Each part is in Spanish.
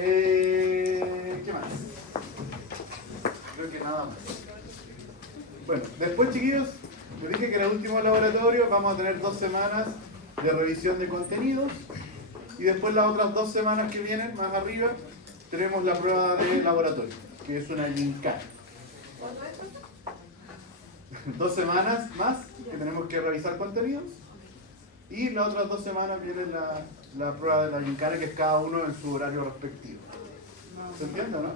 ¿Qué más? Creo que nada más. Bueno, después, chiquillos, les dije que en el último laboratorio vamos a tener 2 semanas de revisión de contenidos y después las otras 2 semanas que vienen, más arriba, tenemos la prueba de laboratorio, que es una gincana. 2 semanas más que tenemos que revisar contenidos y las otras 2 semanas viene la prueba de la gincana, que es cada uno en su horario respectivo. ¿Se entiende, no?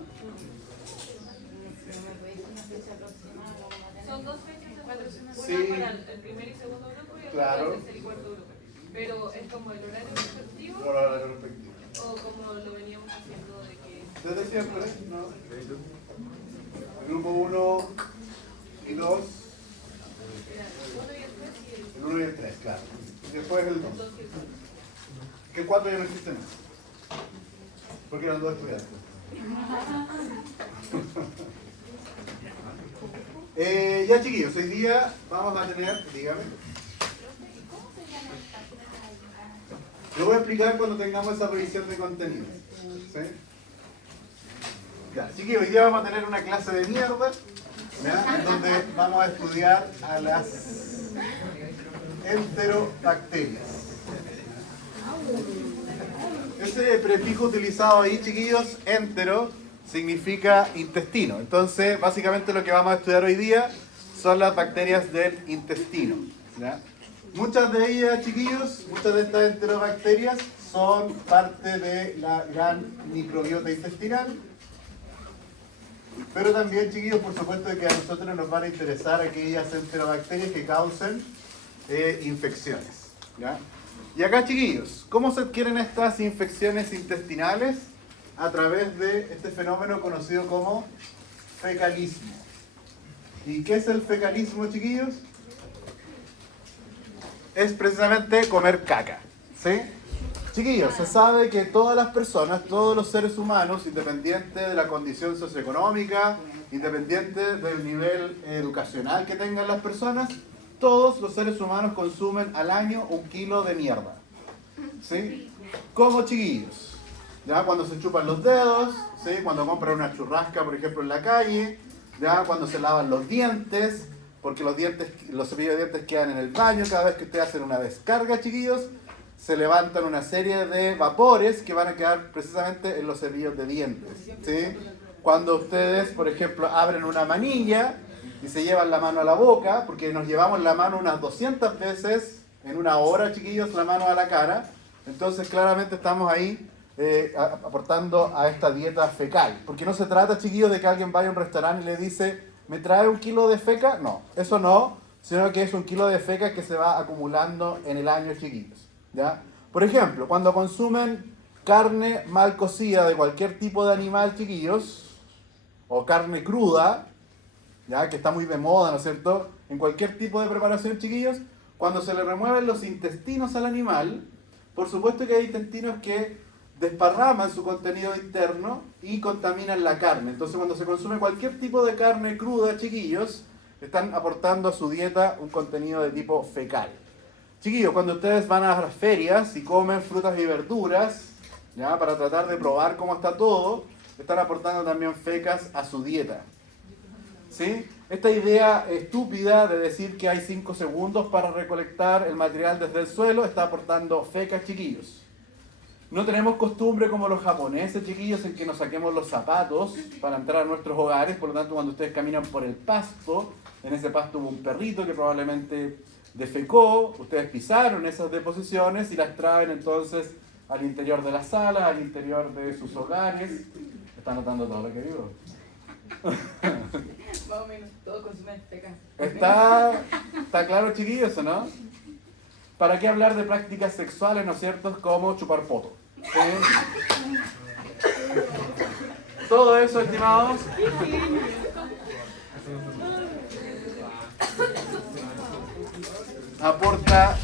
Son 2 fechas de 4 semanas. Sí. Una para el primer y segundo grupo y otra Claro. para el tercer y cuarto grupo. Pero es como el horario respectivo Por horario respectivo. o como lo veníamos haciendo de que... Desde siempre, ¿no? El grupo 1 y 2. Era el 1 y el 3 y El 1 y el 3, claro. Y después el 2. el 2 y el 4. Que el 4 ya no existe más. Porque eran 2 estudiantes. Ya, chiquillos, hoy día vamos a tener, dígame. Lo voy a explicar cuando tengamos esa revisión de contenidos. ¿Sí? Ya, chiquillos, hoy día vamos a tener una clase de mierda, ¿ya? En donde vamos a estudiar a las enterobacterias. Ese prefijo utilizado ahí, chiquillos, entero, significa intestino. Entonces, básicamente lo que vamos a estudiar hoy día son las bacterias del intestino, ¿ya? Muchas de ellas, chiquillos, muchas de estas enterobacterias son parte de la gran microbiota intestinal. Pero también, chiquillos, por supuesto que a nosotros nos van a interesar aquellas enterobacterias que causen infecciones, ¿ya? Y acá, chiquillos, ¿cómo se adquieren estas infecciones intestinales? A través de este fenómeno conocido como fecalismo. ¿Y qué es el fecalismo, chiquillos? Es precisamente comer caca, ¿sí? Chiquillos, se sabe que todas las personas, todos los seres humanos, independiente de la condición socioeconómica, independiente del nivel educacional que tengan las personas, todos los seres humanos consumen al año 1 kilo de mierda, ¿sí? Como, chiquillos, ya cuando se chupan los dedos, ¿sí? Cuando compran una churrasca, por ejemplo, en la calle, ya cuando se lavan los dientes, porque los cepillos de dientes quedan en el baño cada vez que ustedes hacen una descarga, chiquillos, se levantan una serie de vapores que van a quedar precisamente en los cepillos de dientes, ¿sí? Cuando ustedes, por ejemplo, abren una manilla y se llevan la mano a la boca, porque nos llevamos la mano unas 200 veces en una hora, chiquillos, la mano a la cara, entonces claramente estamos ahí aportando a esta dieta fecal. Porque no se trata, chiquillos, de que alguien vaya a un restaurante y le dice, ¿me trae 1 kilo de feca? No, eso no, sino que es 1 kilo de feca que se va acumulando en el año, chiquillos, ¿ya? Por ejemplo, cuando consumen carne mal cocida de cualquier tipo de animal, chiquillos, o carne cruda, ¿ya? Que está muy de moda, ¿no es cierto? En cualquier tipo de preparación, chiquillos, cuando se le remueven los intestinos al animal, por supuesto que hay intestinos que desparraman su contenido interno y contaminan la carne. Entonces, cuando se consume cualquier tipo de carne cruda, chiquillos, están aportando a su dieta un contenido de tipo fecal. Chiquillos, cuando ustedes van a las ferias y comen frutas y verduras, ¿ya? Para tratar de probar cómo está todo, están aportando también fecas a su dieta, ¿sí? Esta idea estúpida de decir que hay 5 segundos para recolectar el material desde el suelo está aportando fecas, chiquillos. No tenemos costumbre como los japoneses, chiquillos, en que nos saquemos los zapatos para entrar a nuestros hogares. Por lo tanto, cuando ustedes caminan por el pasto, en ese pasto hubo un perrito que probablemente defecó, ustedes pisaron esas deposiciones y las traen entonces al interior de la sala, al interior de sus hogares. ¿Están notando todo lo que digo? Más o menos, todo consume feca. Está claro, chiquillos, ¿o no? ¿Para qué hablar de prácticas sexuales, no es cierto? Como chupar poto. ¿Sí? Todo eso, estimados, aporta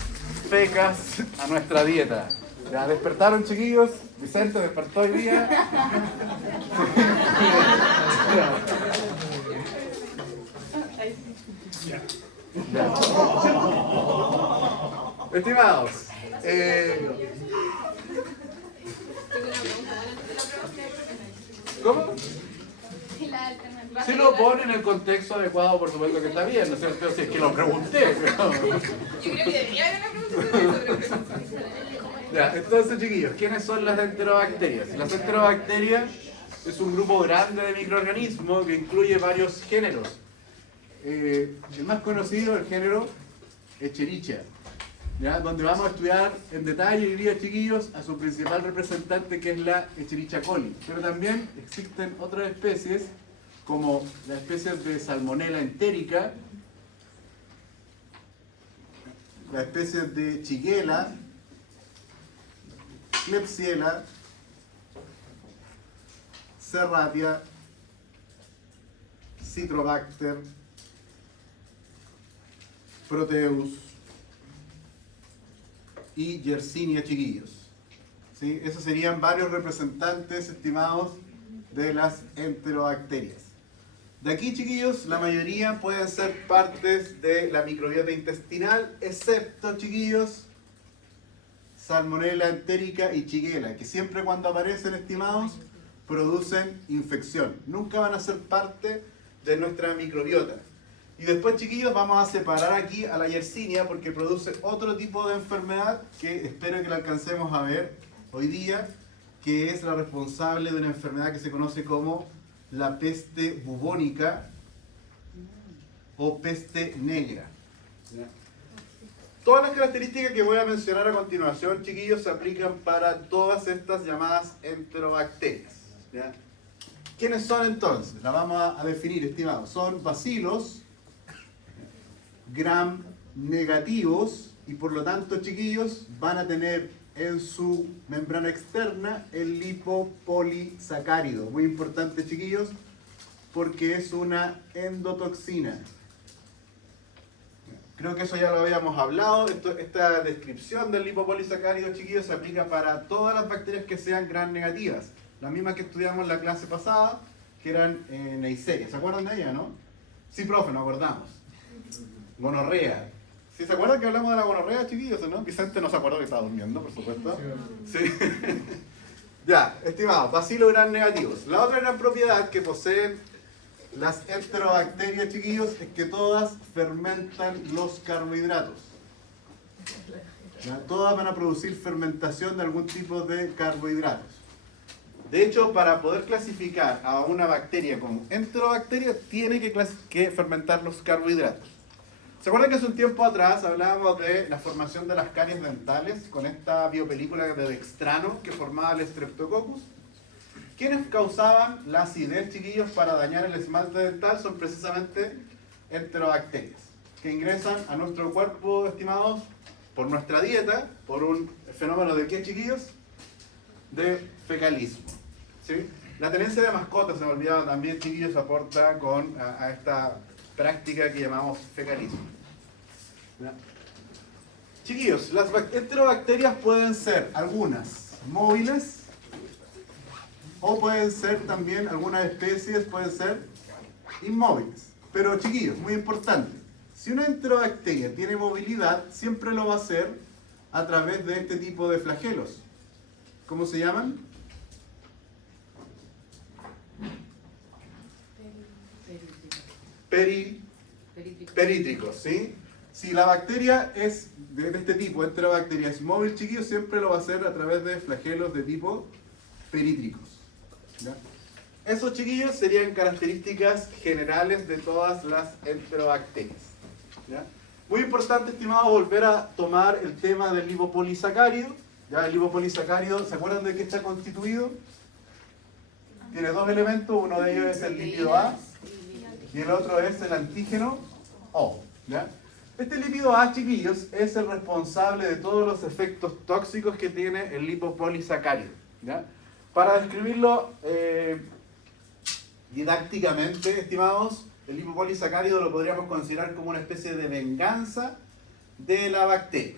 fecas a nuestra dieta. ¿Ya despertaron, chiquillos? Vicente despertó hoy día. Ya. Estimados, Tengo una pregunta. Bueno, antes de la prueba, pone en el contexto adecuado, por supuesto que está bien, ¿no es cierto? Si es que lo pregunté. Pero... Yo creo que debería haber una pregunta sobre eso, pero Ya, entonces, chiquillos, ¿quiénes son las enterobacterias? Las enterobacterias es un grupo grande de microorganismos que incluye varios géneros. El más conocido, el género Escherichia, ¿ya? Donde vamos a estudiar en detalle hoy día, chiquillos, a su principal representante, que es la Escherichia coli. Pero también existen otras especies, como las especies de Salmonella entérica, las especies de Shigella, Klebsiella, Serratia, Citrobacter, Proteus y Yersinia, chiquillos. ¿Sí? Esos serían varios representantes estimados de las enterobacterias. De aquí, chiquillos, la mayoría pueden ser partes de la microbiota intestinal, excepto, chiquillos, Salmonella entérica y Shigella, que siempre cuando aparecen, estimados, producen infección. Nunca van a ser parte de nuestra microbiota. Y después, chiquillos, vamos a separar aquí a la Yersinia porque produce otro tipo de enfermedad que espero que la alcancemos a ver hoy día, que es la responsable de una enfermedad que se conoce como la peste bubónica o peste negra. ¿Ya? Todas las características que voy a mencionar a continuación, chiquillos, se aplican para todas estas llamadas enterobacterias. ¿Ya? ¿Quiénes son entonces? Las vamos a definir, estimados. Son bacilos gram negativos y por lo tanto, chiquillos, van a tener en su membrana externa el lipopolisacárido. Muy importante, chiquillos, porque es una endotoxina. Creo que eso ya lo habíamos hablado. Esta descripción del lipopolisacárido, chiquillos, se aplica para todas las bacterias que sean gram negativas. Las mismas que estudiamos en la clase pasada, que eran Neisseria. ¿Se acuerdan de ella, no? Sí, profe, nos acordamos. Gonorrea. ¿Sí se acuerdan que hablamos de la gonorrea, chiquillos, no? Vicente no se acuerda que estaba durmiendo, por supuesto. Sí. Ya, estimados, bacilos gram negativos. La otra gran propiedad que poseen las enterobacterias, chiquillos, es que todas fermentan los carbohidratos. ¿Ya? Todas van a producir fermentación de algún tipo de carbohidratos. De hecho, para poder clasificar a una bacteria como enterobacteria, tiene que fermentar los carbohidratos. ¿Se acuerdan que hace un tiempo atrás hablábamos de la formación de las caries dentales con esta biopelícula de dextrano que formaba el Streptococcus? ¿Quiénes causaban la acidez, chiquillos, para dañar el esmalte dental? Son precisamente enterobacterias, que ingresan a nuestro cuerpo, estimados, por nuestra dieta, por un fenómeno de ¿qué, chiquillos? De fecalismo. ¿Sí? La tenencia de mascotas, se me olvidaba también, chiquillos, aporta a esta práctica que llamamos fecalismo. ¿Ya? Chiquillos, las enterobacterias pueden ser algunas móviles, o pueden ser también, algunas especies pueden ser inmóviles. Pero chiquillos, muy importante, si una enterobacteria tiene movilidad, siempre lo va a hacer a través de este tipo de flagelos. ¿Cómo se llaman? Perítricos, ¿sí? Si la bacteria es de este tipo, enterobacteria es móvil, chiquillos, siempre lo va a hacer a través de flagelos de tipo perítricos. ¿Ya? Esos, chiquillos, serían características generales de todas las enterobacterias. ¿Ya? Muy importante, estimados, volver a tomar el tema del lipopolisacárido. ¿Ya? El lipopolisacárido, ¿se acuerdan de qué está constituido? Tiene dos elementos, uno de ellos es el lípido A y el otro es el antígeno O. ¿Ya? Este lípido A, chiquillos, es el responsable de todos los efectos tóxicos que tiene el lipopolisacárido. ¿Ya? Para describirlo didácticamente, estimados, el lipopolisacárido lo podríamos considerar como una especie de venganza de la bacteria.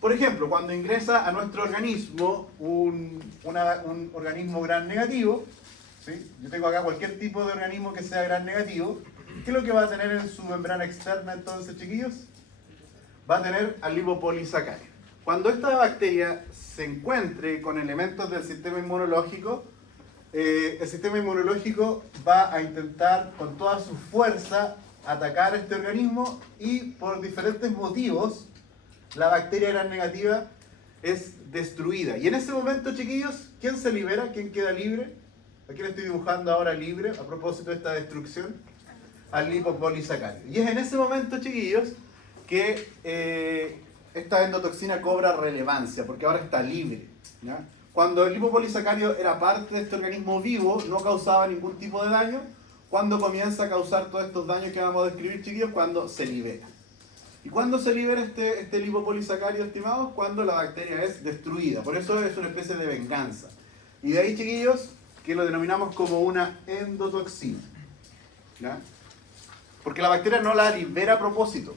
Por ejemplo, cuando ingresa a nuestro organismo un organismo gram negativo, ¿sí? Yo tengo acá cualquier tipo de organismo que sea gram negativo, ¿qué es lo que va a tener en su membrana externa entonces, chiquillos? Va a tener al lipopolisacárido. Cuando esta bacteria se encuentre con elementos del sistema inmunológico, el sistema inmunológico va a intentar con toda su fuerza atacar a este organismo y por diferentes motivos la bacteria gram negativa es destruida. Y en ese momento, chiquillos, ¿quién se libera? ¿Quién queda libre? ¿A quién estoy dibujando ahora libre a propósito de esta destrucción? Al lipopolisacárido. Y es en ese momento, chiquillos, que esta endotoxina cobra relevancia, porque ahora está libre, ¿ya? Cuando el lipopolisacárido era parte de este organismo vivo, no causaba ningún tipo de daño. Cuando comienza a causar todos estos daños que vamos a describir, chiquillos, cuando se libera. ¿Y cuándo se libera este lipopolisacárido, estimados? Cuando la bacteria es destruida. Por eso es una especie de venganza. Y de ahí, chiquillos, que lo denominamos como una endotoxina, ¿ya? Porque la bacteria no la libera a propósito,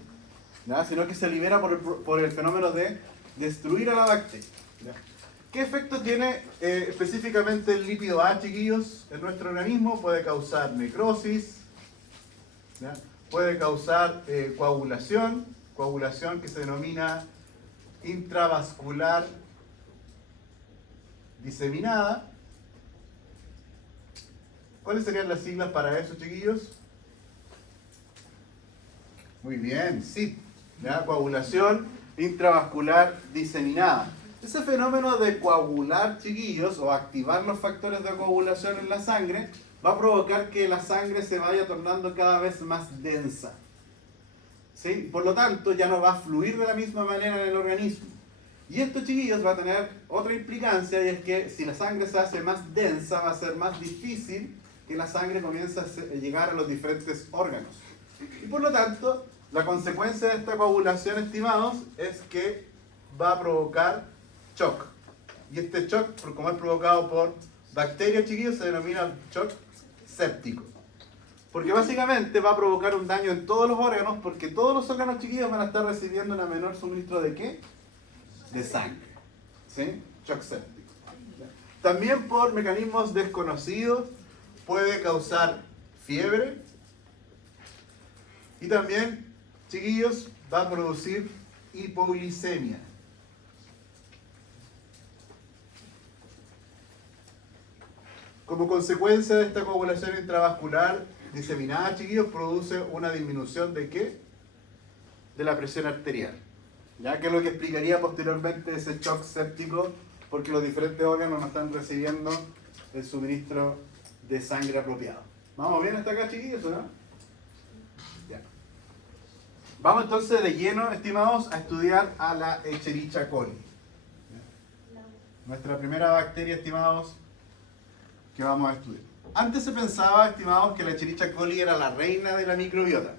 ¿ya? Sino que se libera por el fenómeno de destruir a la bacteria, ¿ya? ¿Qué efecto tiene específicamente el lípido A, chiquillos, en nuestro organismo? Puede causar necrosis, ¿ya? Puede causar coagulación que se denomina intravascular diseminada. ¿Cuáles serían las siglas para eso, chiquillos? Muy bien, sí, ¿ya? Coagulación intravascular diseminada. Ese fenómeno de coagular, chiquillos, o activar los factores de coagulación en la sangre, va a provocar que la sangre se vaya tornando cada vez más densa, ¿sí? Por lo tanto, ya no va a fluir de la misma manera en el organismo. Y esto, chiquillos, va a tener otra implicancia, y es que si la sangre se hace más densa, va a ser más difícil que la sangre comience a llegar a los diferentes órganos. Y por lo tanto, la consecuencia de esta coagulación, estimados, es que va a provocar shock. Y este shock, como es provocado por bacterias, chiquillos, se denomina shock séptico. Porque básicamente va a provocar un daño en todos los órganos, porque todos los órganos, chiquillos, van a estar recibiendo una menor suministro de ¿qué? De sangre. ¿Sí? Shock séptico. También por mecanismos desconocidos puede causar fiebre. Y también, chiquillos, va a producir hipoglicemia. Como consecuencia de esta coagulación intravascular diseminada, chiquillos, produce una disminución ¿de qué? De la presión arterial. ¿Ya? Que es lo que explicaría posteriormente ese shock séptico, porque los diferentes órganos no están recibiendo el suministro de sangre apropiado. ¿Vamos bien hasta acá, chiquillos, o no? Ya. Vamos entonces de lleno, estimados, a estudiar a la Escherichia coli. ¿Ya? Nuestra primera bacteria, estimados, que vamos a estudiar. Antes se pensaba, estimados, que la Escherichia coli era la reina de la microbiota.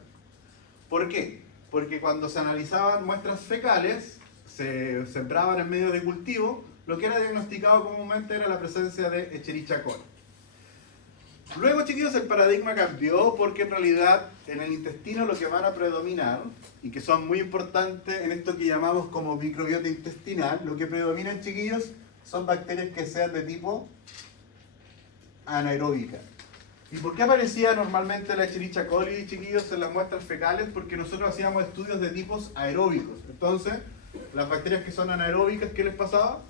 ¿Por qué? Porque cuando se analizaban muestras fecales, se sembraban en medios de cultivo, lo que era diagnosticado comúnmente era la presencia de Escherichia coli. Luego, chiquillos, el paradigma cambió porque en realidad en el intestino lo que van a predominar, y que son muy importantes en esto que llamamos como microbiota intestinal, lo que predominan, chiquillos, son bacterias que sean de tipo anaeróbica. ¿Y por qué aparecía normalmente la Escherichia coli, chiquillos, en las muestras fecales? Porque nosotros hacíamos estudios de tipos aeróbicos. Entonces, las bacterias que son anaeróbicas, ¿qué les pasaba?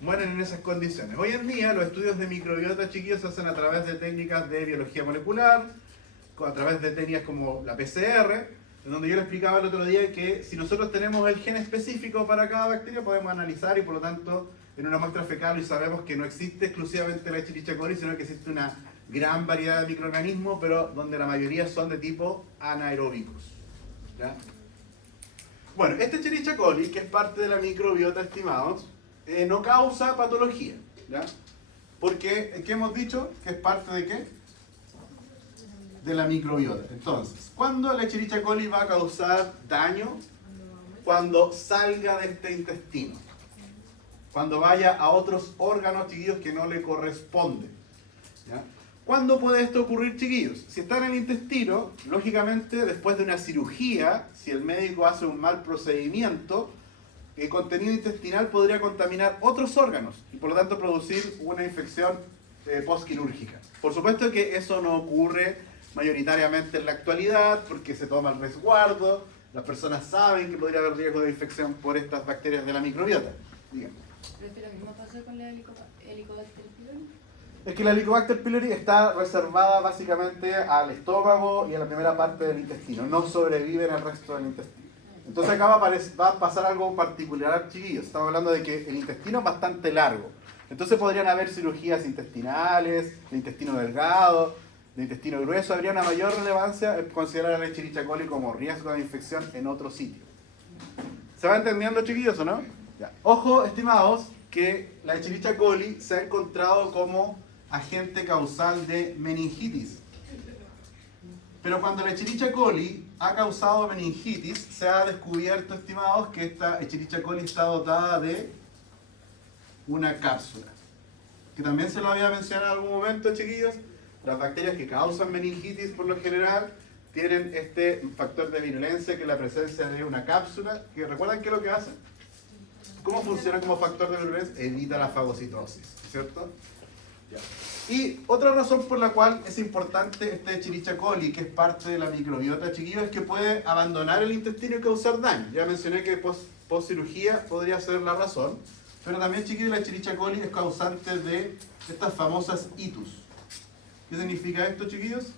Mueren en esas condiciones. Hoy en día los estudios de microbiota, chiquillos, se hacen a través de técnicas de biología molecular, a través de técnicas como la PCR, en donde yo les explicaba el otro día que si nosotros tenemos el gen específico para cada bacteria, podemos analizar y por lo tanto en una muestra fecal y sabemos que no existe exclusivamente la Escherichia coli, sino que existe una gran variedad de microorganismos, pero donde la mayoría son de tipo anaeróbicos. ¿Ya? Bueno, este Escherichia coli, que es parte de la microbiota, estimados, no causa patología, ¿ya? Porque, ¿qué hemos dicho? Que es parte de ¿qué? De la microbiota. Entonces, ¿cuándo la Escherichia coli va a causar daño? Cuando salga de este intestino. Cuando vaya a otros órganos, chiquillos, que no le corresponden. ¿Ya? ¿Cuándo puede esto ocurrir, chiquillos? Si está en el intestino, lógicamente, después de una cirugía, si el médico hace un mal procedimiento, el contenido intestinal podría contaminar otros órganos y por lo tanto producir una infección postquirúrgica. Por supuesto que eso no ocurre mayoritariamente en la actualidad porque se toma el resguardo, las personas saben que podría haber riesgo de infección por estas bacterias de la microbiota. Díganme. ¿Pero es que lo mismo pasa con la helicobacter pylori? Es que la Helicobacter pylori está reservada básicamente al estómago y a la primera parte del intestino. No sobrevive en el resto del intestino. Entonces acá va a pasar algo particular, chiquillos. Estamos hablando de que el intestino es bastante largo. Entonces podrían haber cirugías intestinales, de intestino delgado, de intestino grueso. Habría una mayor relevancia en considerar a la Escherichia coli como riesgo de infección en otro sitio. ¿Se va entendiendo, chiquillos, o no? Ya. Ojo, estimados, que la Escherichia coli se ha encontrado como agente causal de meningitis. Pero cuando la Escherichia coli ha causado meningitis, se ha descubierto, estimados, que esta Escherichia coli está dotada de una cápsula. Que también se lo había mencionado en algún momento, chiquillos. Las bacterias que causan meningitis, por lo general, tienen este factor de virulencia, que es la presencia de una cápsula. Que ¿recuerdan qué es lo que hacen? ¿Cómo funciona como factor de virulencia? Evita la fagocitosis, ¿cierto? Ya. Y otra razón por la cual es importante este Escherichia coli, que es parte de la microbiota, chiquillos, es que puede abandonar el intestino y causar daño. Ya mencioné que post cirugía podría ser la razón, pero también, chiquillos, la Escherichia coli es causante de estas famosas itus. ¿Qué significa esto, chiquillos?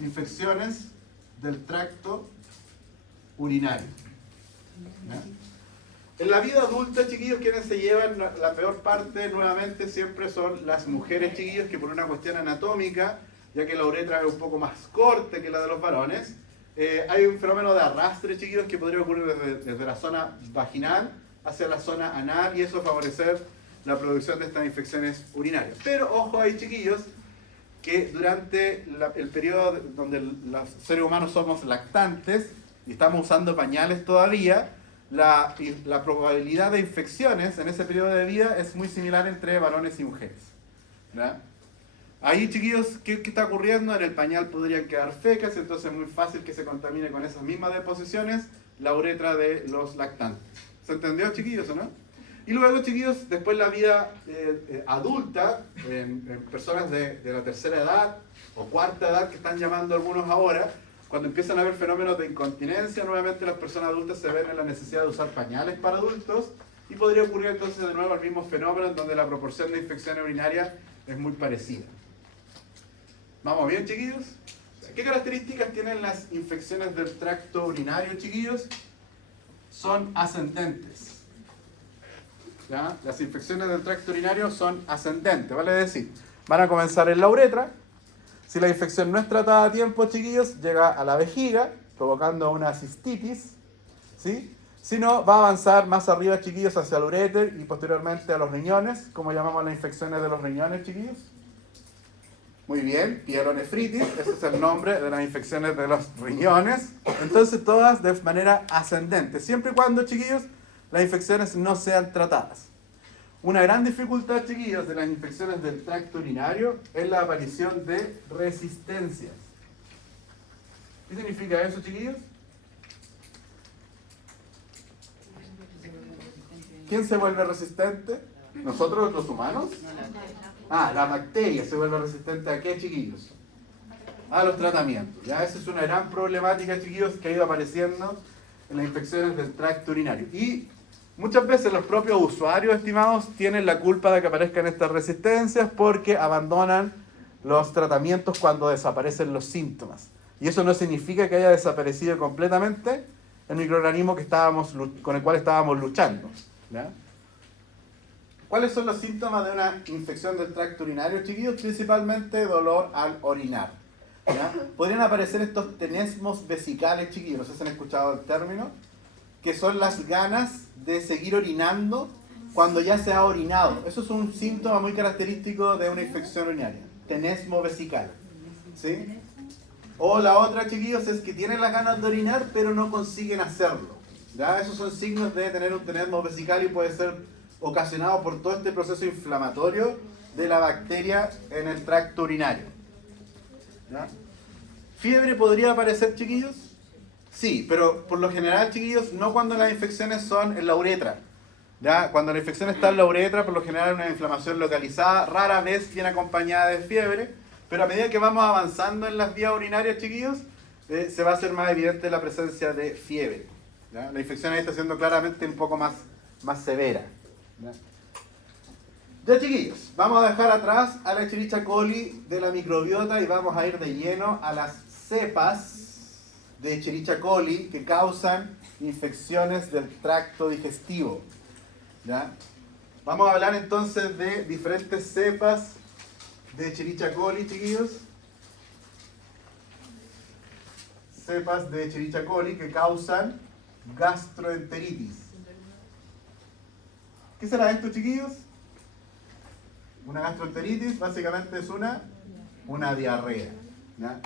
Infecciones del tracto urinario. ¿Ya? En la vida adulta, chiquillos, quienes se llevan la peor parte nuevamente siempre son las mujeres, chiquillos, que por una cuestión anatómica, ya que la uretra es un poco más corta que la de los varones, hay un fenómeno de arrastre, chiquillos, que podría ocurrir desde la zona vaginal hacia la zona anal, y eso favorecer la producción de estas infecciones urinarias. Pero ojo ahí, chiquillos, que durante el periodo donde los seres humanos somos lactantes y estamos usando pañales todavía, la probabilidad de infecciones en ese periodo de vida es muy similar entre varones y mujeres. ¿Verdad? Ahí, chiquillos, ¿qué está ocurriendo? En el pañal podrían quedar fecas, entonces es muy fácil que se contamine con esas mismas deposiciones la uretra de los lactantes. ¿Se entendió, chiquillos, o no? Y luego, chiquillos, después la vida adulta, en personas de la tercera edad o cuarta edad, que están llamando algunos ahora, cuando empiezan a haber fenómenos de incontinencia, nuevamente las personas adultas se ven en la necesidad de usar pañales para adultos, y podría ocurrir entonces de nuevo el mismo fenómeno en donde la proporción de infecciones urinarias es muy parecida. ¿Vamos bien, chiquillos? ¿Qué características tienen las infecciones del tracto urinario, chiquillos? Son ascendentes. ¿Ya? Las infecciones del tracto urinario son ascendentes, vale decir, van a comenzar en la uretra. Si la infección no es tratada a tiempo, chiquillos, llega a la vejiga, provocando una cistitis, ¿sí? Si no, va a avanzar más arriba, chiquillos, hacia el uréter y posteriormente a los riñones. ¿Cómo llamamos las infecciones de los riñones, chiquillos? Muy bien, pielonefritis, ese es el nombre de las infecciones de los riñones. Entonces, todas de manera ascendente, siempre y cuando, chiquillos, las infecciones no sean tratadas. Una gran dificultad, chiquillos, de las infecciones del tracto urinario es la aparición de resistencias. ¿Qué significa eso, chiquillos? ¿Quién se vuelve resistente? ¿Nosotros, los humanos? La bacteria se vuelve resistente ¿a qué, chiquillos? A los tratamientos. Ya, esa es una gran problemática, chiquillos, que ha ido apareciendo en las infecciones del tracto urinario. Y muchas veces los propios usuarios, estimados, tienen la culpa de que aparezcan estas resistencias porque abandonan los tratamientos cuando desaparecen los síntomas. Y eso no significa que haya desaparecido completamente el microorganismo con el cual estábamos luchando. ¿Ya? ¿Cuáles son los síntomas de una infección del tracto urinario, chiquillos? Principalmente dolor al orinar. ¿Ya? Podrían aparecer estos tenesmos vesicales, chiquillos, no sé si han escuchado el término, que son las ganas de seguir orinando cuando ya se ha orinado. Eso es un síntoma muy característico de una infección urinaria, tenesmo vesical. ¿Sí? O la otra, chiquillos, es que tienen las ganas de orinar pero no consiguen hacerlo. ¿Ya? Esos son signos de tener un tenesmo vesical y puede ser ocasionado por todo este proceso inflamatorio de la bacteria en el tracto urinario. ¿Ya? ¿Fiebre podría aparecer, chiquillos? Sí, pero por lo general, chiquillos, no cuando las infecciones son en la uretra. ¿Ya? Cuando la infección está en la uretra, por lo general es una inflamación localizada, rara vez viene acompañada de fiebre, pero a medida que vamos avanzando en las vías urinarias, chiquillos, se va a hacer más evidente la presencia de fiebre. ¿Ya? La infección ahí está siendo claramente un poco más severa. ¿Ya? Ya chiquillos, vamos a dejar atrás a la Escherichia coli de la microbiota y vamos a ir de lleno a las cepas de Escherichia coli que causan infecciones del tracto digestivo. ¿Ya? Vamos a hablar entonces de diferentes cepas de Escherichia coli, chiquillos. Cepas de Escherichia coli que causan gastroenteritis. ¿Qué será esto, chiquillos? Una gastroenteritis básicamente es una diarrea. ¿Ya?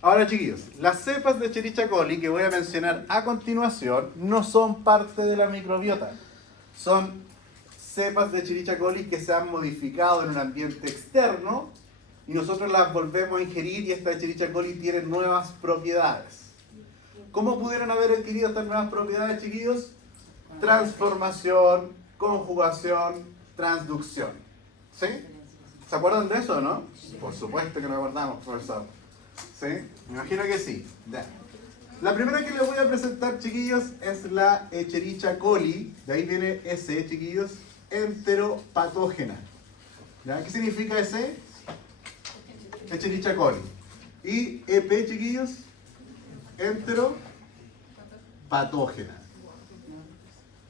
Ahora, chiquillos, las cepas de Escherichia coli que voy a mencionar a continuación no son parte de la microbiota. Son cepas de Escherichia coli que se han modificado en un ambiente externo y nosotros las volvemos a ingerir y esta Escherichia coli tiene nuevas propiedades. ¿Cómo pudieron haber adquirido estas nuevas propiedades, chiquillos? Transformación, conjugación, transducción. ¿Sí? ¿Se acuerdan de eso o no? Por supuesto que nos acordamos, profesor. ¿Sí? Me imagino que sí. Ya. La primera que les voy a presentar, chiquillos, es la Escherichia coli. De ahí viene S, chiquillos, enteropatógena. ¿Ya? ¿Qué significa S? Escherichia coli. Y EP, chiquillos, enteropatógena.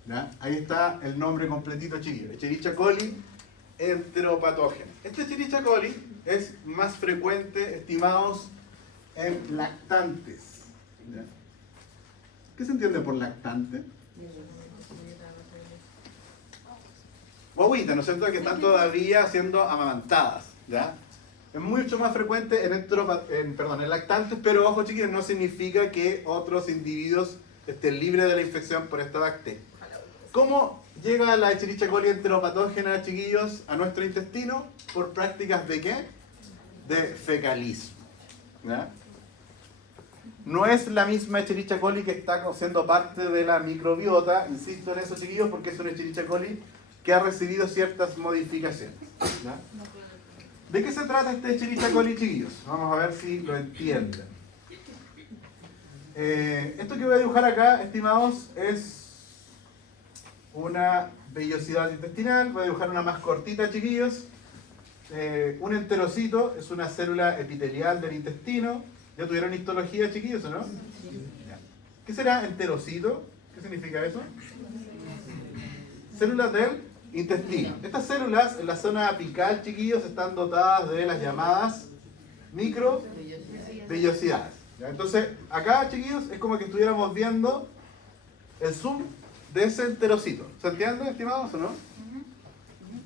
¿Ya? Ahí está el nombre completito, chiquillos. Escherichia coli, enteropatógena. Esta Escherichia coli es más frecuente, estimados, en lactantes. ¿Ya? ¿Qué se entiende por lactante? Guaguitas, ¿no es cierto? Que están todavía siendo amamantadas. ¿Ya? Es mucho más frecuente en lactantes, pero ojo, chiquillos, no significa que otros individuos estén libres de la infección por esta bacteria. ¿Cómo llega la Escherichia coli enteropatógena, chiquillos, a nuestro intestino? ¿Por prácticas de qué? De fecalismo. ¿Ya? No es la misma Escherichia coli que está siendo parte de la microbiota, insisto en eso, chiquillos, porque es una Escherichia coli que ha recibido ciertas modificaciones. ¿Ya? ¿De qué se trata este Escherichia coli, chiquillos? Vamos a ver si lo entienden. Esto que voy a dibujar acá, estimados, es una vellosidad intestinal. Voy a dibujar una más cortita, chiquillos. Un enterocito es una célula epitelial del intestino. ¿Ya tuvieron histología, chiquillos, o no? Ya. ¿Qué será enterocito? ¿Qué significa eso? Células del intestino. Estas células en la zona apical, chiquillos, están dotadas de las llamadas microvellosidades. ¿Ya? Entonces, acá, chiquillos, es como que estuviéramos viendo el zoom de ese enterocito. ¿Se entiende, estimados, o no?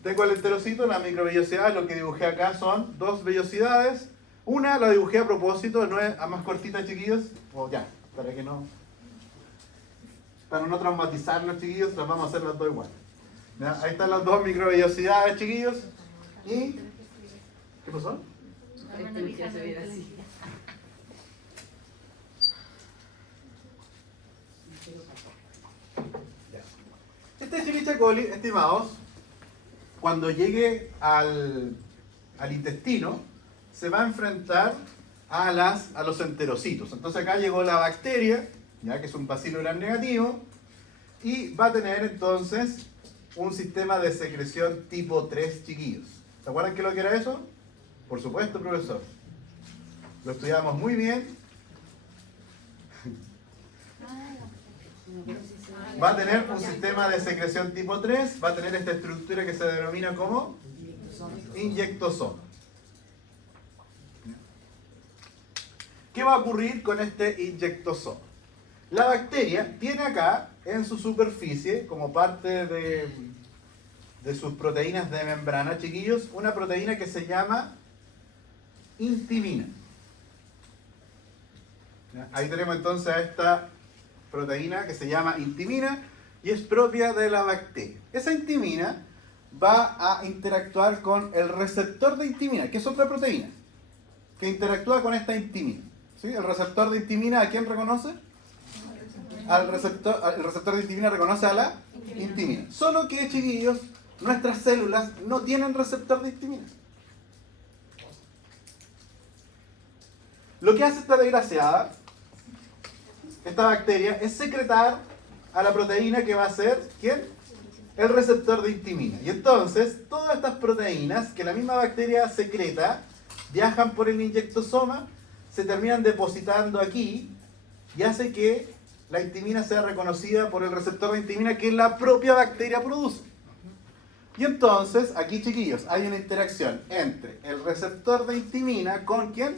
Tengo el enterocito, la microvellosidad, lo que dibujé acá son dos vellosidades. Una la dibujé a propósito, no es a más cortita, chiquillos. O ya, para no traumatizarlos, chiquillos, las vamos a hacer las dos igual. ¿Ya? Ahí están las dos microvellosidades, chiquillos. ¿Y qué pasó? Este Escherichia coli, estimados, cuando llegue al intestino, se va a enfrentar a los enterocitos. Entonces acá llegó la bacteria, ya que es un bacilo gram negativo, y va a tener entonces un sistema de secreción tipo 3, chiquillos. ¿Se acuerdan qué es lo que era eso? Por supuesto, profesor. Lo estudiamos muy bien. Va a tener un sistema de secreción tipo 3, va a tener esta estructura que se denomina como inyectosoma. ¿Qué va a ocurrir con este inyectosoma? La bacteria tiene acá en su superficie, como parte de sus proteínas de membrana, chiquillos, una proteína que se llama intimina. Ahí tenemos entonces a esta proteína que se llama intimina y es propia de la bacteria. Esa intimina va a interactuar con el receptor de intimina, que es otra proteína, que interactúa con esta intimina. ¿Sí? El receptor de intimina, ¿a quién reconoce? El receptor de intimina reconoce a la intimina. Solo que, chiquillos, nuestras células no tienen receptor de intimina. Lo que hace esta desgraciada, esta bacteria, es secretar a la proteína que va a ser, ¿quién? el receptor de histamina. Y entonces, todas estas proteínas que la misma bacteria secreta viajan por el inyectosoma, se terminan depositando aquí y hace que la histamina sea reconocida por el receptor de histamina que la propia bacteria produce. Y entonces, aquí chiquillos, hay una interacción entre el receptor de histamina con ¿quién?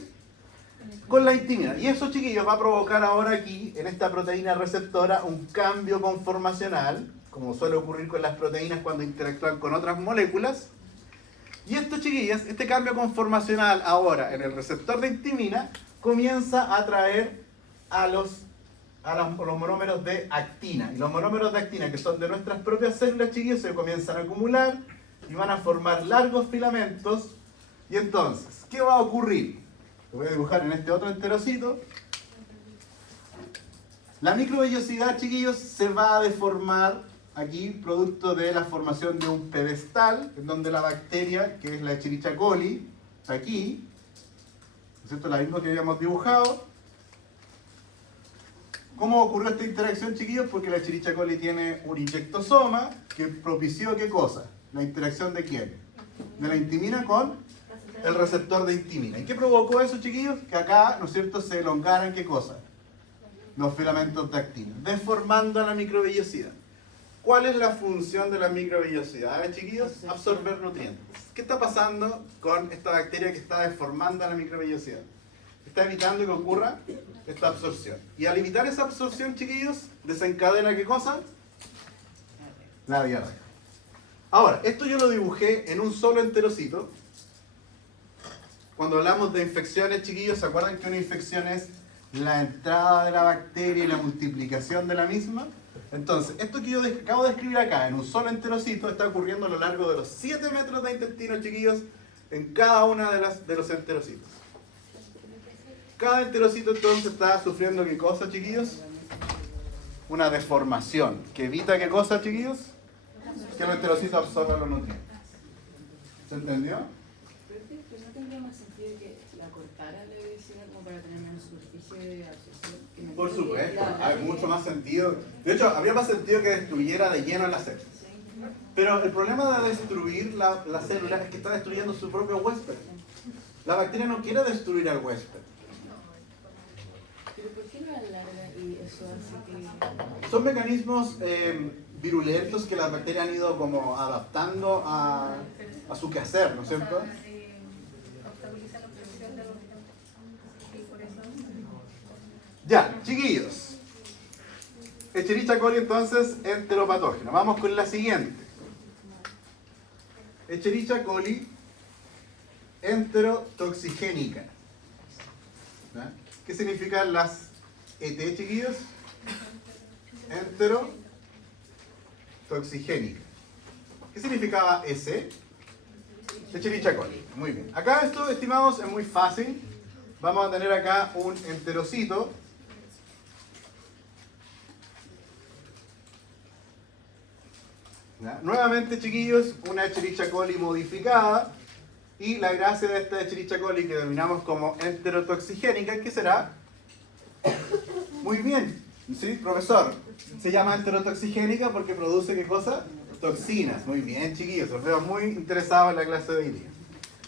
Con la histamina. Y eso, chiquillos, va a provocar ahora aquí, en esta proteína receptora, un cambio conformacional, como suele ocurrir con las proteínas cuando interactúan con otras moléculas. Y esto, chiquillas, este cambio conformacional ahora en el receptor de histamina comienza a atraer a los monómeros de actina. Y los monómeros de actina, que son de nuestras propias células, chiquillos, se comienzan a acumular y van a formar largos filamentos. Y entonces, ¿qué va a ocurrir? Lo voy a dibujar en este otro enterocito. La microvellosidad, chiquillos, se va a deformar aquí producto de la formación de un pedestal, en donde la bacteria, que es la Escherichia coli, está aquí, ¿no es cierto? La misma que habíamos dibujado. ¿Cómo ocurrió esta interacción, chiquillos? Porque la Escherichia coli tiene un inyectosoma que propició ¿qué cosa? La interacción de ¿quién? De la histamina con el receptor de histamina. ¿Y qué provocó eso, chiquillos? Que acá, ¿no es cierto?, se elongaran ¿qué cosa? Los filamentos de actina, deformando la microvellosidad. ¿Cuál es la función de la microvellosidad, chiquillos? Absorber nutrientes. ¿Qué está pasando con esta bacteria que está deformando la microvellosidad? Está evitando que ocurra esta absorción. Y al evitar esa absorción, chiquillos, desencadena ¿qué cosa? La diarrea. Ahora, esto yo lo dibujé en un solo enterocito. Cuando hablamos de infecciones, chiquillos, ¿se acuerdan que una infección es la entrada de la bacteria y la multiplicación de la misma? Entonces, esto que yo acabo de escribir acá, en un solo enterocito, está ocurriendo a lo largo de los 7 metros de intestino, chiquillos, en cada una de los enterocitos. Cada enterocito entonces está sufriendo ¿qué cosa, chiquillos? Una deformación. ¿Que evita qué cosa, chiquillos? Que el enterocito absorba los nutrientes. ¿Se entendió? Pero no tendría más sentido que la cortara la medicina como para tener menos superficie de absorción. Por supuesto, hay mucho más sentido. De hecho, habría más sentido que destruyera de lleno la célula. Pero el problema de destruir la célula es que está destruyendo su propio huésped. La bacteria no quiere destruir al huésped. ¿Pero por qué no alarga y eso hace que...? Son mecanismos virulentos que las bacterias han ido como adaptando a su quehacer, ¿no es cierto? Obstaculiza la producción de los vitaminas. Y por eso... Ya, chiquillos. Escherichia coli entonces enteropatógeno. Vamos con la siguiente. Escherichia coli enterotoxigénica. ¿Ya? ¿Qué significan las ET, chiquillos? Enterotoxigénica. ¿Qué significaba ese? Escherichia coli. Muy bien. Acá esto, estimados, es muy fácil. Vamos a tener acá un enterocito. ¿Ya? Nuevamente, chiquillos, una Escherichia coli modificada. Y la gracia de esta Escherichia coli que denominamos como enterotoxigénica, ¿qué será? Muy bien, ¿sí, profesor? Se llama enterotoxigénica porque produce ¿qué cosa? Toxinas. Muy bien, chiquillos, os veo muy interesados en la clase de hoy día.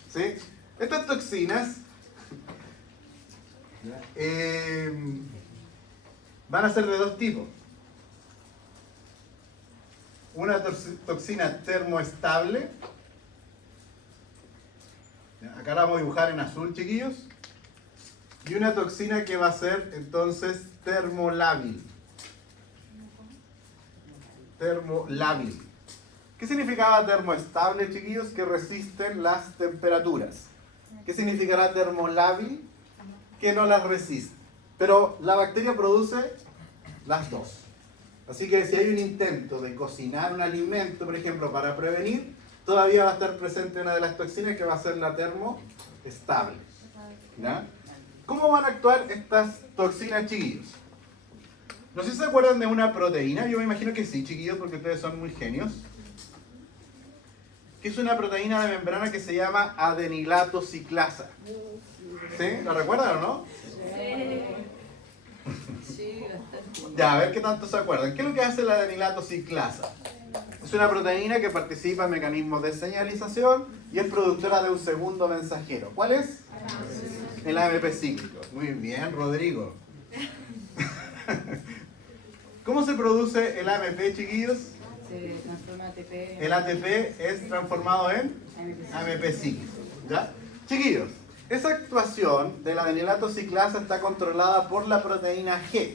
¿Sí? Estas toxinas van a ser de dos tipos. Una toxina termoestable. Acá la vamos a dibujar en azul, chiquillos. Y una toxina que va a ser entonces termolábil. Termolábil. ¿Qué significaba termoestable, chiquillos? Que resisten las temperaturas. ¿Qué significará termolábil? Que no las resiste. Pero la bacteria produce las dos. Así que si hay un intento de cocinar un alimento, por ejemplo, para prevenir, todavía va a estar presente una de las toxinas que va a ser la termoestable. ¿Ya? ¿Cómo van a actuar estas toxinas, chiquillos? No sé si se acuerdan de una proteína, yo me imagino que sí, chiquillos, porque ustedes son muy genios. Que es una proteína de membrana que se llama adenilato ciclasa. ¿Sí? ¿La recuerdan o no? Sí, bastante. Ya, a ver qué tanto se acuerdan. ¿Qué es lo que hace la adenilato ciclasa? Es una proteína que participa en mecanismos de señalización y es productora de un segundo mensajero. ¿Cuál es? El AMP cíclico. Muy bien, Rodrigo. ¿Cómo se produce el AMP, chiquillos? Se transforma ATP. El ATP es transformado en AMP cíclico. ¿Ya? Chiquillos, esa actuación de la adenilato ciclasa está controlada por la proteína G.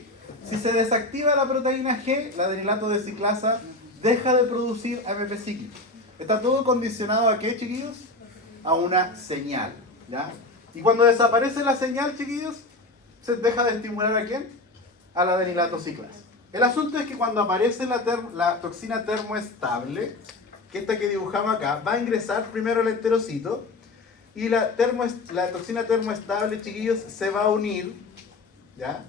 Si se desactiva la proteína G, la adenilato de ciclasa deja de producir AMP cíclico. Está todo condicionado ¿a qué, chiquillos? A una señal. ¿Ya? Y cuando desaparece la señal, chiquillos, se deja de estimular ¿a quién? A la adenilato ciclasa. El asunto es que cuando aparece la toxina termoestable, que esta que dibujamos acá, va a ingresar primero el enterocito y la toxina termoestable, chiquillos, se va a unir, ¿ya?,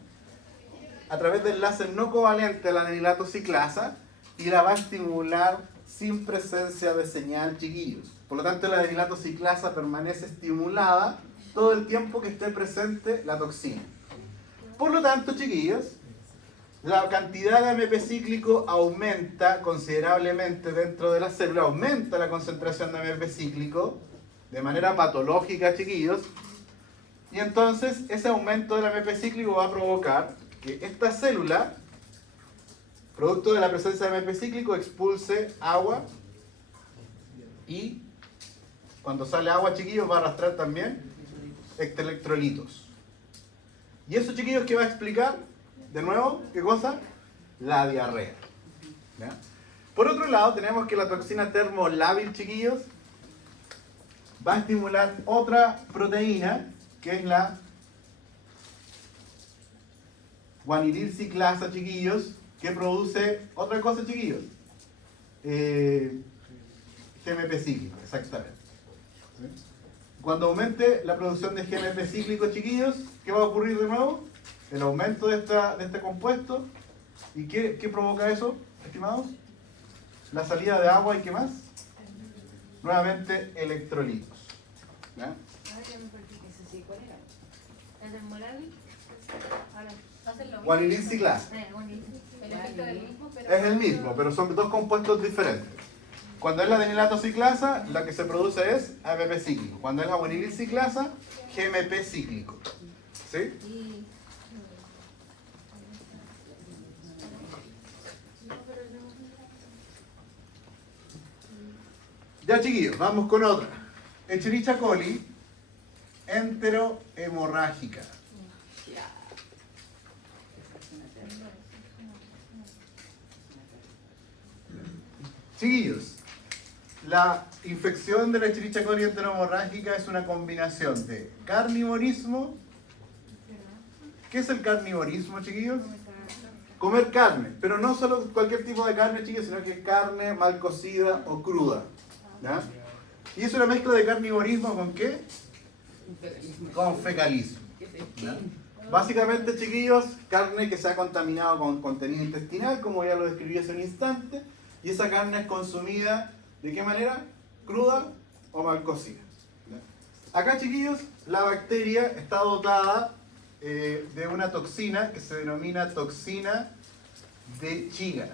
a través del enlace no covalente a la adenilato ciclasa y la va a estimular sin presencia de señal, chiquillos. Por lo tanto, la adenilato ciclasa permanece estimulada todo el tiempo que esté presente la toxina. Por lo tanto, chiquillos, la cantidad de AMP cíclico aumenta considerablemente dentro de la célula, aumenta la concentración de AMP cíclico de manera patológica, chiquillos, y entonces ese aumento del AMP cíclico va a provocar que esta célula, producto de la presencia de AMP cíclico, expulse agua y cuando sale agua, chiquillos, va a arrastrar también electrolitos. ¿Y eso, chiquillos, qué va a explicar? De nuevo, ¿qué cosa? La diarrea. ¿Ya? Por otro lado, tenemos que la toxina termolábil, chiquillos, va a estimular otra proteína, que es la guanilil ciclasa, chiquillos, que produce otra cosa, chiquillos. GMP cíclico, exactamente. ¿Sí? Cuando aumente la producción de GMP cíclico, chiquillos, ¿qué va a ocurrir de nuevo? El aumento de este compuesto. ¿Y qué provoca eso, estimados? La salida de agua y ¿qué más? Nuevamente electrolitos. ¿Ya? Ahora ya me perdí, ese sí, ¿cuál era? ¿El del Molavi? Ahora, hacen lo mismo. Guanilin ciclasa. Guanilin. El efecto es el mismo, pero... Es el mismo, pero son dos compuestos diferentes. Cuando es la adenilato ciclasa, la que se produce es AMP cíclico. Cuando es la guanilin ciclasa, GMP cíclico. ¿Sí? Y... Ya, chiquillos, vamos con otra. Escherichia coli enterohemorrágica. Ya. Chiquillos, la infección de la Escherichia coli enterohemorrágica es una combinación de carnivorismo. ¿Qué es el carnivorismo, chiquillos? Comer carne, pero no solo cualquier tipo de carne, chiquillos, sino que carne mal cocida o cruda. ¿Ya? Y es una mezcla de carnivorismo ¿con qué? Con fecalismo. ¿Ya? Básicamente, chiquillos, carne que se ha contaminado con contenido intestinal, como ya lo describí hace un instante, y esa carne es consumida, ¿de qué manera? ¿Cruda o mal cocida? ¿Ya? Acá, chiquillos, la bacteria está dotada de una toxina que se denomina toxina de Chiga.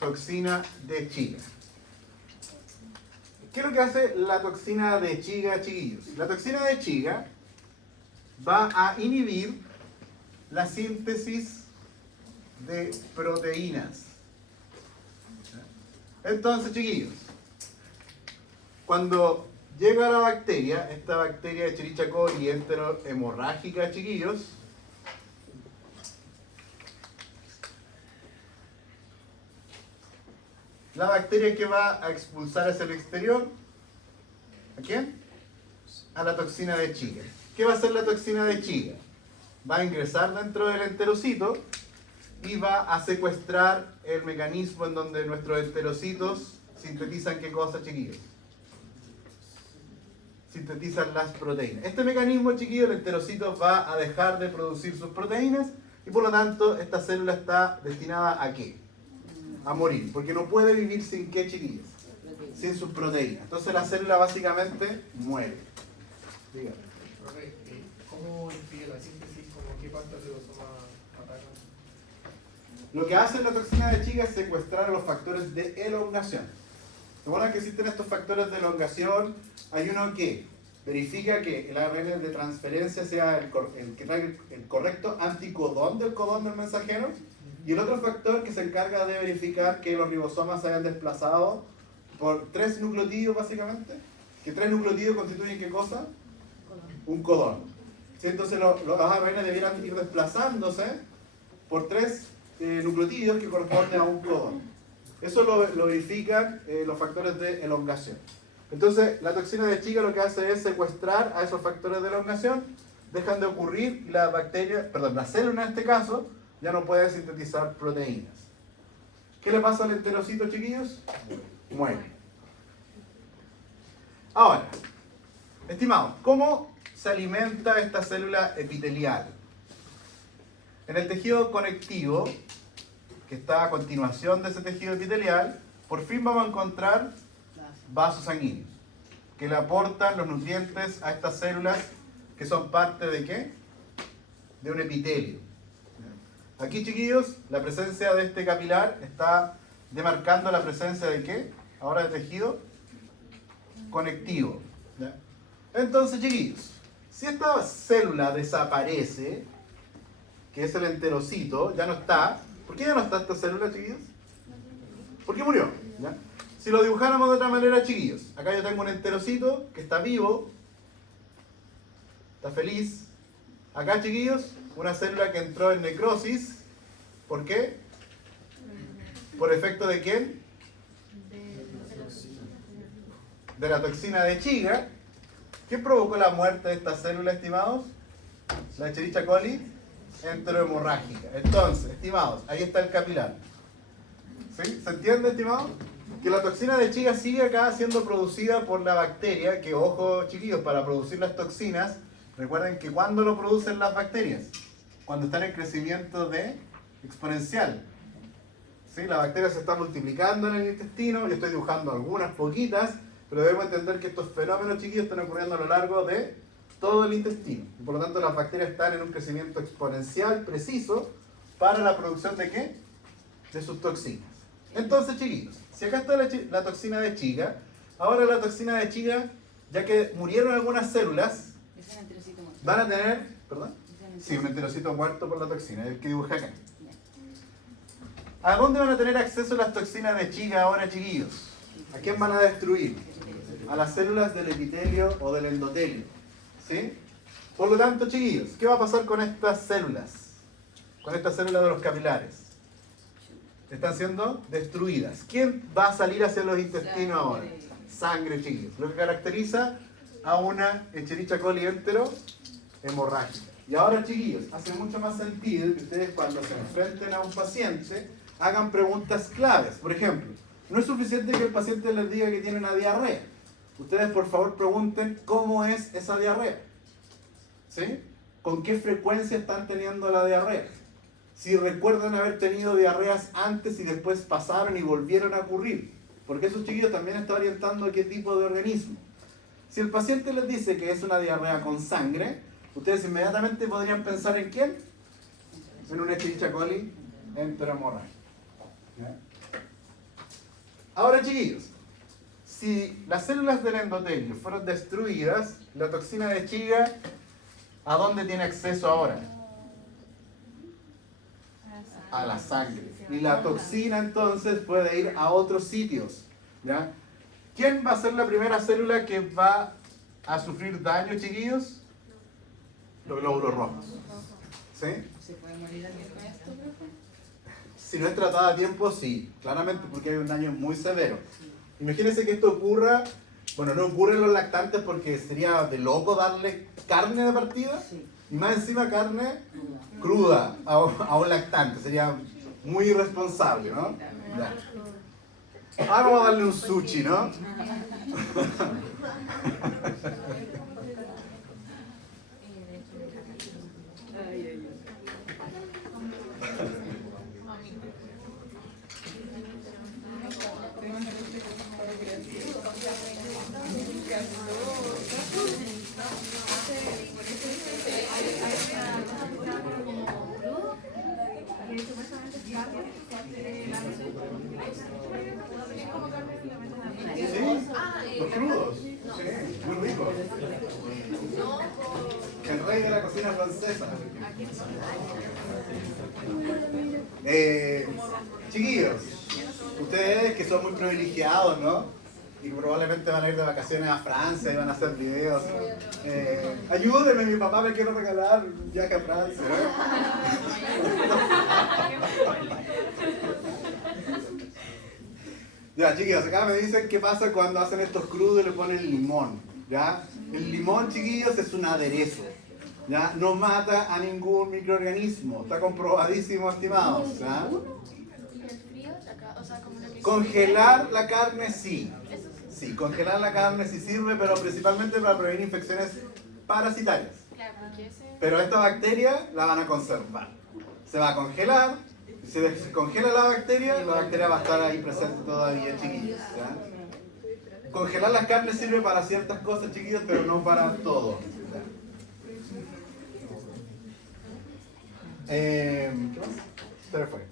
Toxina de Chiga. ¿Qué es lo que hace la toxina de Chiga, chiquillos? La toxina de Chiga va a inhibir la síntesis de proteínas. Entonces, chiquillos, cuando llega la bacteria, esta bacteria de Escherichia coli enterohemorrágica, chiquillos, la bacteria que va a expulsar hacia el exterior, ¿a quién? A la toxina de Chiga. ¿Qué va a hacer la toxina de Chiga? Va a ingresar dentro del enterocito y va a secuestrar el mecanismo en donde nuestros enterocitos sintetizan ¿qué cosa, chiquillos? Sintetizan las proteínas. Este mecanismo, chiquillos, el enterocito va a dejar de producir sus proteínas y por lo tanto esta célula está destinada ¿a qué? A morir, porque no puede vivir sin qué, chiquillos, sin sus proteínas. Entonces la célula básicamente muere. Dígame. Profe, ¿cómo impide la síntesis? ¿Cómo qué parte de los atacan? Lo que hace la toxina de Chiga es secuestrar los factores de elongación. ¿Se acuerdan que existen estos factores de elongación? Hay uno que verifica que el ARN de transferencia sea el que traiga el correcto anticodón del codón del mensajero, y el otro factor que se encarga de verificar que los ribosomas se hayan desplazado por 3 nucleotidos básicamente, que 3 nucleotidos constituyen ¿qué cosa? Un codón. ¿Sí? Entonces los ARN debieran ir desplazándose por 3 nucleotidos que corresponden a un codón. Eso lo verifican los factores de elongación. Entonces, la toxina de Chiga lo que hace es secuestrar a esos factores de elongación, dejan de ocurrir y la célula en este caso, ya no puede sintetizar proteínas. ¿Qué le pasa al enterocito, chiquillos? Muere. Ahora, estimados, ¿cómo se alimenta esta célula epitelial? En el tejido conectivo, que está a continuación de ese tejido epitelial, por fin vamos a encontrar vasos sanguíneos que le aportan los nutrientes a estas células que son parte de ¿qué? De un epitelio. Aquí, chiquillos, la presencia de este capilar está demarcando la presencia de ¿qué? Ahora de tejido conectivo. ¿Ya? Entonces, chiquillos, si esta célula desaparece, que es el enterocito, ya no está. ¿Por qué ya no está esta célula, chiquillos? ¿Por qué murió? ¿Ya? Si lo dibujáramos de otra manera, chiquillos, acá yo tengo un enterocito que está vivo, está feliz. Acá, chiquillos, una célula que entró en necrosis. ¿Por qué? ¿Por efecto de quién? De la toxina de Chiga. ¿Qué provocó la muerte de esta célula, estimados? La Escherichia coli enterohemorrágica. Entonces, estimados, ahí está el capilar. ¿Sí? ¿Se entiende, estimados? Que la toxina de Chiga sigue acá siendo producida por la bacteria, que, ojo, chiquillos, para producir las toxinas, recuerden que ¿cuándo lo producen las bacterias? Cuando están en crecimiento exponencial. ¿Sí? La bacteria se está multiplicando en el intestino, yo estoy dibujando algunas poquitas, pero debemos entender que estos fenómenos, chiquillos, están ocurriendo a lo largo de todo el intestino. Y por lo tanto, las bacterias están en un crecimiento exponencial preciso para la producción de ¿qué? De sus toxinas. Entonces, chiquillos, si acá está la toxina de Chiga, ahora la toxina de Chiga, ya que murieron algunas células, van a tener, ¿perdón? Sí, un enterocito muerto por la toxina, el que dibujé acá. ¿A dónde van a tener acceso las toxinas de Chiga ahora, chiquillos? ¿A quién van a destruir? A las células del epitelio o del endotelio. ¿Sí? Por lo tanto, chiquillos, ¿qué va a pasar con estas células? Con estas células de los capilares. Están siendo destruidas. ¿Quién va a salir hacia los intestinos ahora? Sangre, chiquillos. Lo que caracteriza a una Escherichia coli enterohemorrágica. Y ahora, chiquillos, hace mucho más sentido que ustedes cuando se enfrenten a un paciente hagan preguntas claves. Por ejemplo, no es suficiente que el paciente les diga que tiene una diarrea. Ustedes, por favor, pregunten cómo es esa diarrea. ¿Sí? ¿Con qué frecuencia están teniendo la diarrea? Si recuerdan haber tenido diarreas antes y después pasaron y volvieron a ocurrir. Porque esos chiquillos también están orientando a qué tipo de organismo. Si el paciente les dice que es una diarrea con sangre, ustedes inmediatamente podrían pensar en quién? En una Escherichia coli enterohemorrágica. Ahora, chiquillos, si las células del endotelio fueron destruidas, la toxina de Chiga, ¿a dónde tiene acceso ahora? A la sangre. Y la toxina entonces puede ir a otros sitios. ¿Ya? ¿Quién va a ser la primera célula que va a sufrir daño, chiquillos? Los glóbulos rojos. ¿Sí? ¿Se puede morir alguien con esto, profe? Si no es tratada a tiempo, sí. Claramente, porque hay un daño muy severo. Imagínense que esto ocurra, bueno, no ocurre en los lactantes porque sería de loco darle carne de partida. Sí. Y más encima carne cruda a un lactante. Sería muy irresponsable, ¿no? Ya. Ahora vamos a darle un sushi, ¿no? Que supuestamente es carne. francesa. Chiquillos, ustedes que son muy privilegiados, ¿no? Y probablemente van a ir de vacaciones a Francia y van a hacer videos. Ayúdenme, mi papá me quiere regalar un viaje a Francia. Ya, chiquillos, acá me dicen qué pasa cuando hacen estos crudos y le ponen limón. ¿Ya? El limón, chiquillos, es un aderezo. ¿Ya? No mata a ningún microorganismo. Está comprobadísimo, estimados. ¿Ya? ¿Y el frío? O sea, como lo que Congelar la carne sí. Sí, congelar la carne sí sirve, pero principalmente para prevenir infecciones parasitarias. Claro, porque ese... Pero esta bacteria la van a conservar. Se va a congelar. Si se descongela la bacteria va a estar ahí presente todavía, chiquillos. ¿Ya? Congelar las carnes sirve para ciertas cosas, chiquillos, pero no para todo. ¿Qué más? Se me fue.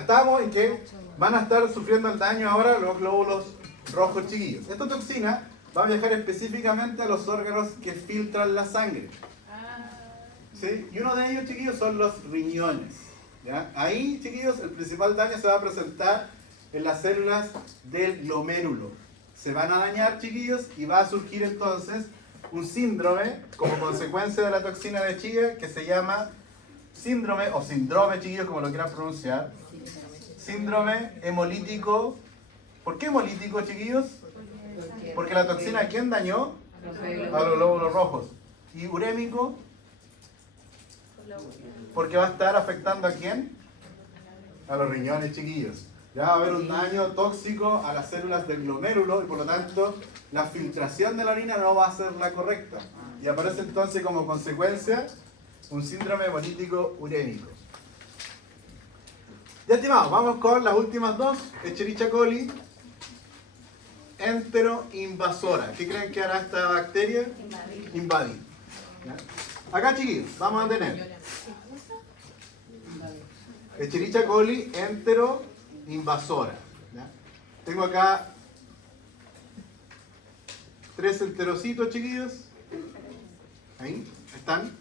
Estábamos en que van a estar sufriendo el daño ahora los glóbulos rojos, chiquillos. Esta toxina va a viajar específicamente a los órganos que filtran la sangre. ¿Sí? Y uno de ellos, chiquillos, son los riñones. ¿Ya? Ahí, chiquillos, el principal daño se va a presentar en las células del glomérulo. Se van a dañar, chiquillos, y va a surgir entonces un síndrome como consecuencia de la toxina de Chiga que se llama síndrome, o síndrome, chiquillos, como lo quieran pronunciar. Síndrome hemolítico. ¿Por qué hemolítico, chiquillos? Porque la toxina, ¿a quién dañó? A los glóbulos rojos. ¿Y urémico? Porque va a estar afectando ¿a quién? A los riñones, chiquillos. Ya va a haber un daño tóxico a las células del glomérulo y por lo tanto la filtración de la orina no va a ser la correcta. Y aparece entonces como consecuencia un síndrome hemolítico urémico. Ya, estimados, vamos con las últimas dos. Escherichia coli enteroinvasora. ¿Qué creen que hará esta bacteria? Invadir. ¿Ya? Acá, chiquillos, vamos a tener Escherichia coli enteroinvasora. ¿Ya? Tengo acá 3 enterocitos, chiquillos. Ahí están.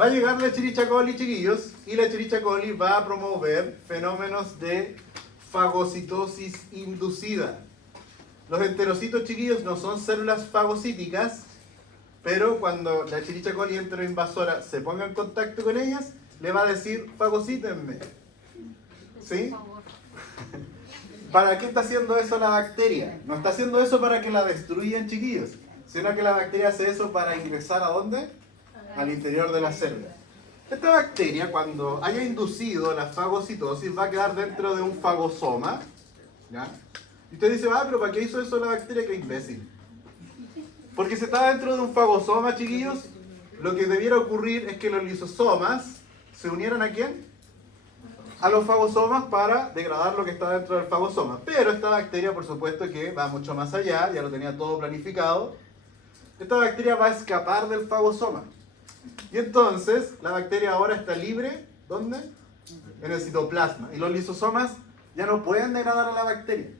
Va a llegar la Escherichia coli, chiquillos, y la Escherichia coli va a promover fenómenos de fagocitosis inducida. Los enterocitos, chiquillos, no son células fagocíticas, pero cuando la Escherichia coli enteroinvasora se ponga en contacto con ellas, le va a decir, fagocítenme. ¿Sí? ¿Para qué está haciendo eso la bacteria? No está haciendo eso para que la destruyan, chiquillos, sino que la bacteria hace eso para ingresar ¿a dónde? Al interior de la célula. Esta bacteria, cuando haya inducido la fagocitosis, va a quedar dentro de un fagosoma. ¿Ya? Y usted dice, pero ¿para qué hizo eso la bacteria? ¡Qué imbécil! Porque si está dentro de un fagosoma, chiquillos, lo que debiera ocurrir es que los lisosomas se unieran ¿a quién? A los fagosomas para degradar lo que está dentro del fagosoma. Pero esta bacteria, por supuesto, que va mucho más allá, ya lo tenía todo planificado. Esta bacteria va a escapar del fagosoma. Y entonces, la bacteria ahora está libre, ¿dónde? En el citoplasma. Y los lisosomas ya no pueden degradar a la bacteria.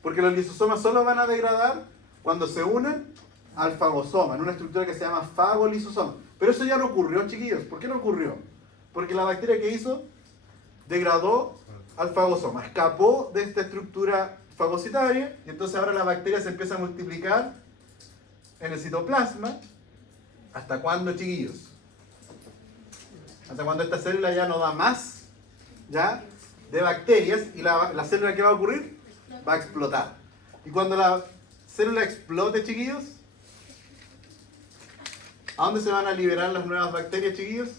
Porque los lisosomas solo van a degradar cuando se unen al fagosoma, en una estructura que se llama fagolisosoma. Pero eso ya no ocurrió, chiquillos. ¿Por qué no ocurrió? Porque la bacteria que hizo, degradó al fagosoma, escapó de esta estructura fagocitaria, y entonces ahora la bacteria se empieza a multiplicar en el citoplasma. ¿Hasta cuándo, chiquillos? Hasta cuando esta célula ya no da más, ¿ya? De bacterias, y la célula, ¿qué va a ocurrir? Va a explotar. Y cuando la célula explote, chiquillos, ¿a dónde se van a liberar las nuevas bacterias, chiquillos?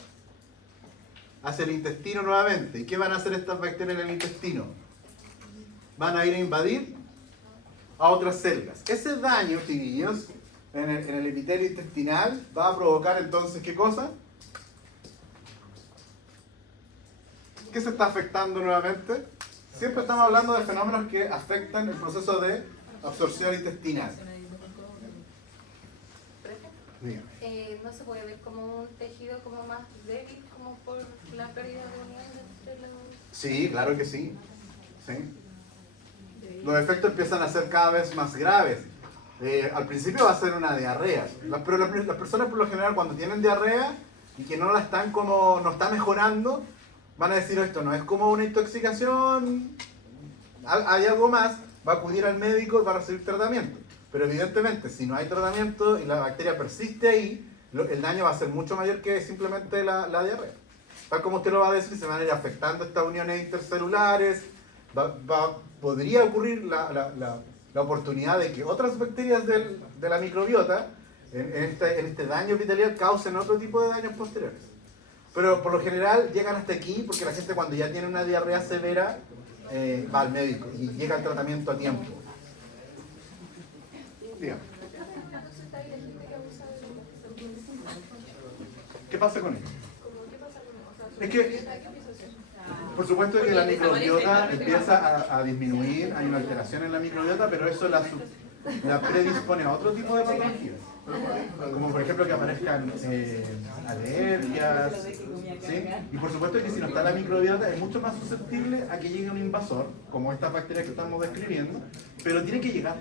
Hacia el intestino nuevamente. ¿Y qué van a hacer estas bacterias en el intestino? Van a ir a invadir a otras células. Ese daño, chiquillos, en el epitelio intestinal va a provocar entonces, ¿qué cosa? ¿Qué se está afectando nuevamente? Siempre estamos hablando de fenómenos que afectan el proceso de absorción intestinal. ¿No se puede ver como un tejido como más débil, como por la pérdida de unión entre los...? Sí, claro que sí. Sí. Los efectos empiezan a ser cada vez más graves. Al principio va a ser una diarrea, pero las personas por lo general cuando tienen diarrea y que no la están como, no está mejorando, van a decir esto no es como una intoxicación, hay algo más, va a acudir al médico y va a recibir tratamiento. Pero evidentemente, si no hay tratamiento y la bacteria persiste ahí, el daño va a ser mucho mayor que simplemente la diarrea. Tal como usted lo va a decir, se van a ir afectando estas uniones intercelulares, podría ocurrir la oportunidad de que otras bacterias de la microbiota, en este daño epitelial, causen otro tipo de daños posteriores. Pero por lo general llegan hasta aquí porque la gente cuando ya tiene una diarrea severa va al médico y llega al tratamiento a tiempo. Dígame. ¿Qué pasa con ello? Es que, por supuesto que la microbiota empieza a disminuir, hay una alteración en la microbiota, pero eso la predispone a otro tipo de patologías. Como por ejemplo que aparezcan alergias, ¿sí? Y por supuesto que si no está la microbiota es mucho más susceptible a que llegue un invasor, como estas bacterias que estamos describiendo, pero tiene que llegar.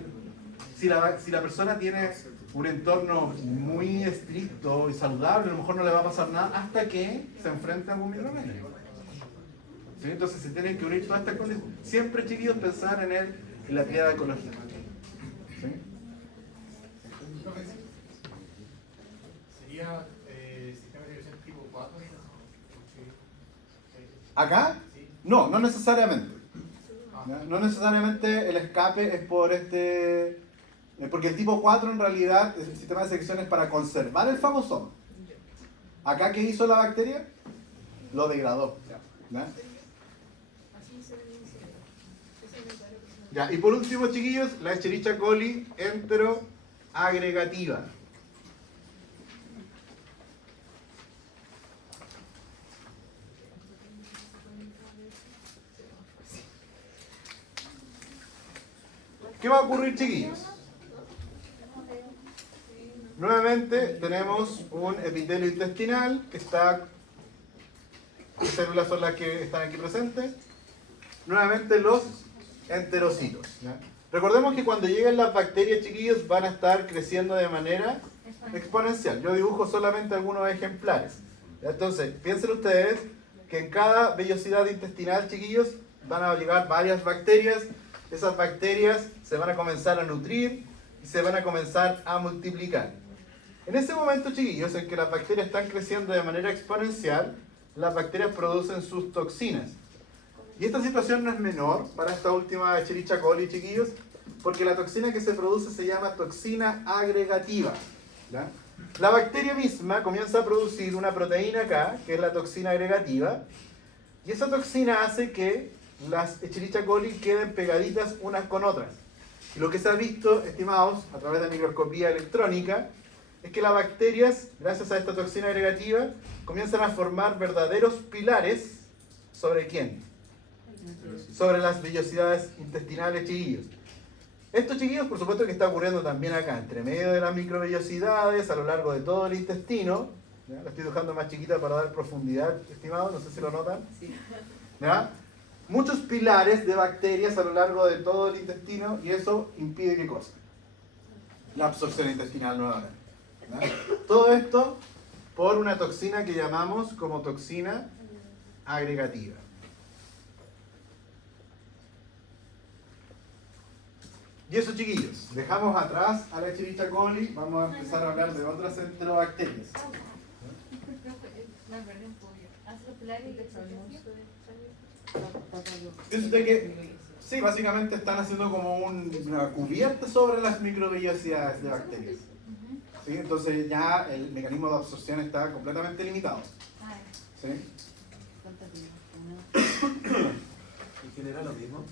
Si la persona tiene un entorno muy estricto y saludable, a lo mejor no le va a pasar nada hasta que se enfrente a un microorganismo. ¿Sí? Entonces se tienen que unir todas estas condiciones. Siempre, chiquillos, pensar en la triada ecológica. ¿Sí? ¿Sería sistema de dirección tipo 4? ¿Acá? No, no necesariamente. No necesariamente el escape es por porque el tipo 4 en realidad, el sistema de selección es para conservar el fagosoma. ¿Acá qué hizo la bacteria? Lo degradó. ¿Ya? Ya, y por último, chiquillos, la Escherichia coli enteroagregativa. ¿Qué va a ocurrir, chiquillos? Nuevamente tenemos un epitelio intestinal que está, ¿qué células son las que están aquí presentes? Nuevamente los enterocitos. ¿Ya? Recordemos que cuando lleguen las bacterias, chiquillos, van a estar creciendo de manera exponencial. Yo dibujo solamente algunos ejemplares. ¿Ya? Entonces, piensen ustedes que en cada vellosidad intestinal, chiquillos, van a llegar varias bacterias. Esas bacterias se van a comenzar a nutrir y se van a comenzar a multiplicar. En ese momento, chiquillos, en que las bacterias están creciendo de manera exponencial, las bacterias producen sus toxinas. Y esta situación no es menor para esta última Escherichia coli, chiquillos, porque la toxina que se produce se llama toxina agregativa. ¿Ya? La bacteria misma comienza a producir una proteína acá, que es la toxina agregativa, y esa toxina hace que las Escherichia coli queden pegaditas unas con otras. Y lo que se ha visto, estimados, a través de microscopía electrónica, es que las bacterias, gracias a esta toxina agregativa, comienzan a formar verdaderos pilares. ¿Sobre quién? Sobre las vellosidades intestinales, chiquillos. Esto, chiquillos, por supuesto que está ocurriendo también acá, entre medio de las microvellosidades, a lo largo de todo el intestino. ¿Ya? La estoy dejando más chiquita para dar profundidad, estimados, no sé si lo notan. ¿Ya? Muchos pilares de bacterias a lo largo de todo el intestino, y eso impide ¿qué cosa? La absorción intestinal nuevamente. ¿Ya? Todo esto por una toxina que llamamos como toxina agregativa. Y eso, chiquillos, dejamos atrás a la Escherichia coli, vamos a empezar a hablar de otras enterobacterias. Piensa usted que, sí, básicamente están haciendo como una cubierta sobre las microvellosidades de bacterias. ¿Sí? Entonces ya el mecanismo de absorción está completamente limitado. ¿Sí? ¿Y genera lo mismo?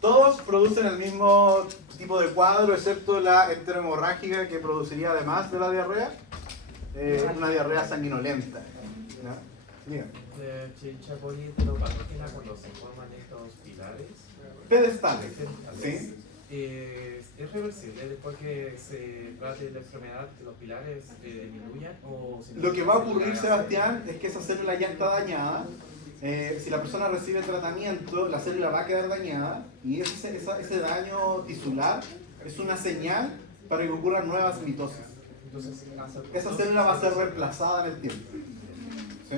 Todos producen el mismo tipo de cuadro, excepto la enterohemorrágica, que produciría, además de la diarrea, una diarrea sanguinolenta. ¿Ya? Diga. Escherichia coli enteropatógena cuando se forman estos pilares. Pedestales. ¿Sí? ¿Es reversible después que se trate la enfermedad que los pilares disminuyan? Lo que va a ocurrir, Sebastián, es que esa célula ya está dañada. Si la persona recibe tratamiento, la célula va a quedar dañada, y ese daño tisular es una señal para que ocurran nuevas mitosis. Entonces, esa célula va a ser reemplazada en el tiempo. ¿Sí?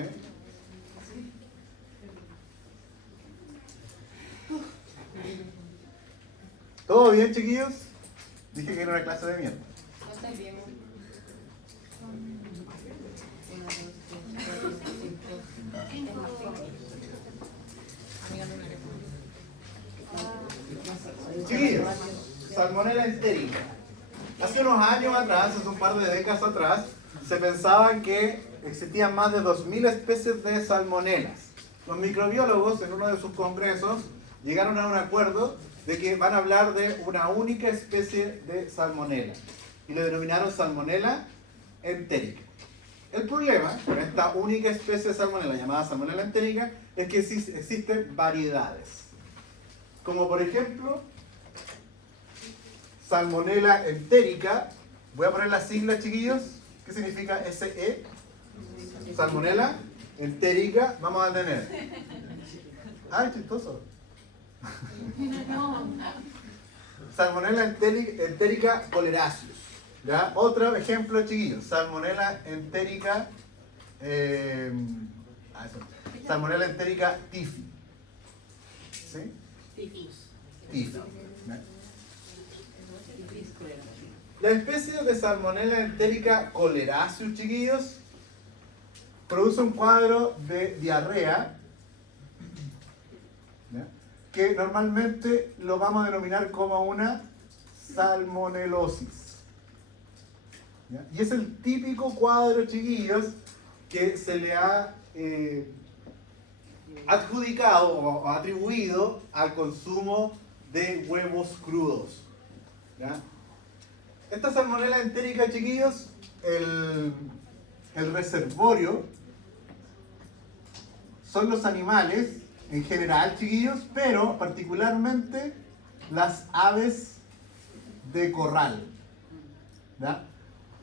¿Todo bien, chiquillos? Dije que era una clase de mierda. No estoy bien. Chiquillos, salmonela entérica. Hace unos años atrás, hace un par de décadas atrás, se pensaba que existían más de 2000 especies de salmonelas. Los microbiólogos en uno de sus congresos llegaron a un acuerdo de que van a hablar de una única especie de salmonela y lo denominaron salmonela entérica. El problema con esta única especie de salmonela llamada salmonela entérica es que existen variedades, como por ejemplo salmonela entérica. Voy a poner las siglas, chiquillos. ¿Qué significa SE? Salmonela entérica. Vamos a tener. ¡Ay, chistoso! Salmonela entérica choleraceus. ¿Ya? Otro ejemplo, chiquillos. Salmonela entérica. Salmonela entérica tifi. ¿Sí? Tifi. ¿Ya? La especie de salmonela entérica choleraceus, chiquillos, produce un cuadro de diarrea, ¿ya?, que normalmente lo vamos a denominar como una salmonelosis. ¿Ya? Y es el típico cuadro, chiquillos, que se le ha adjudicado o atribuido al consumo de huevos crudos. ¿Ya? Esta salmonela entérica, chiquillos, el reservorio son los animales en general, chiquillos, pero particularmente las aves de corral. ¿Ya?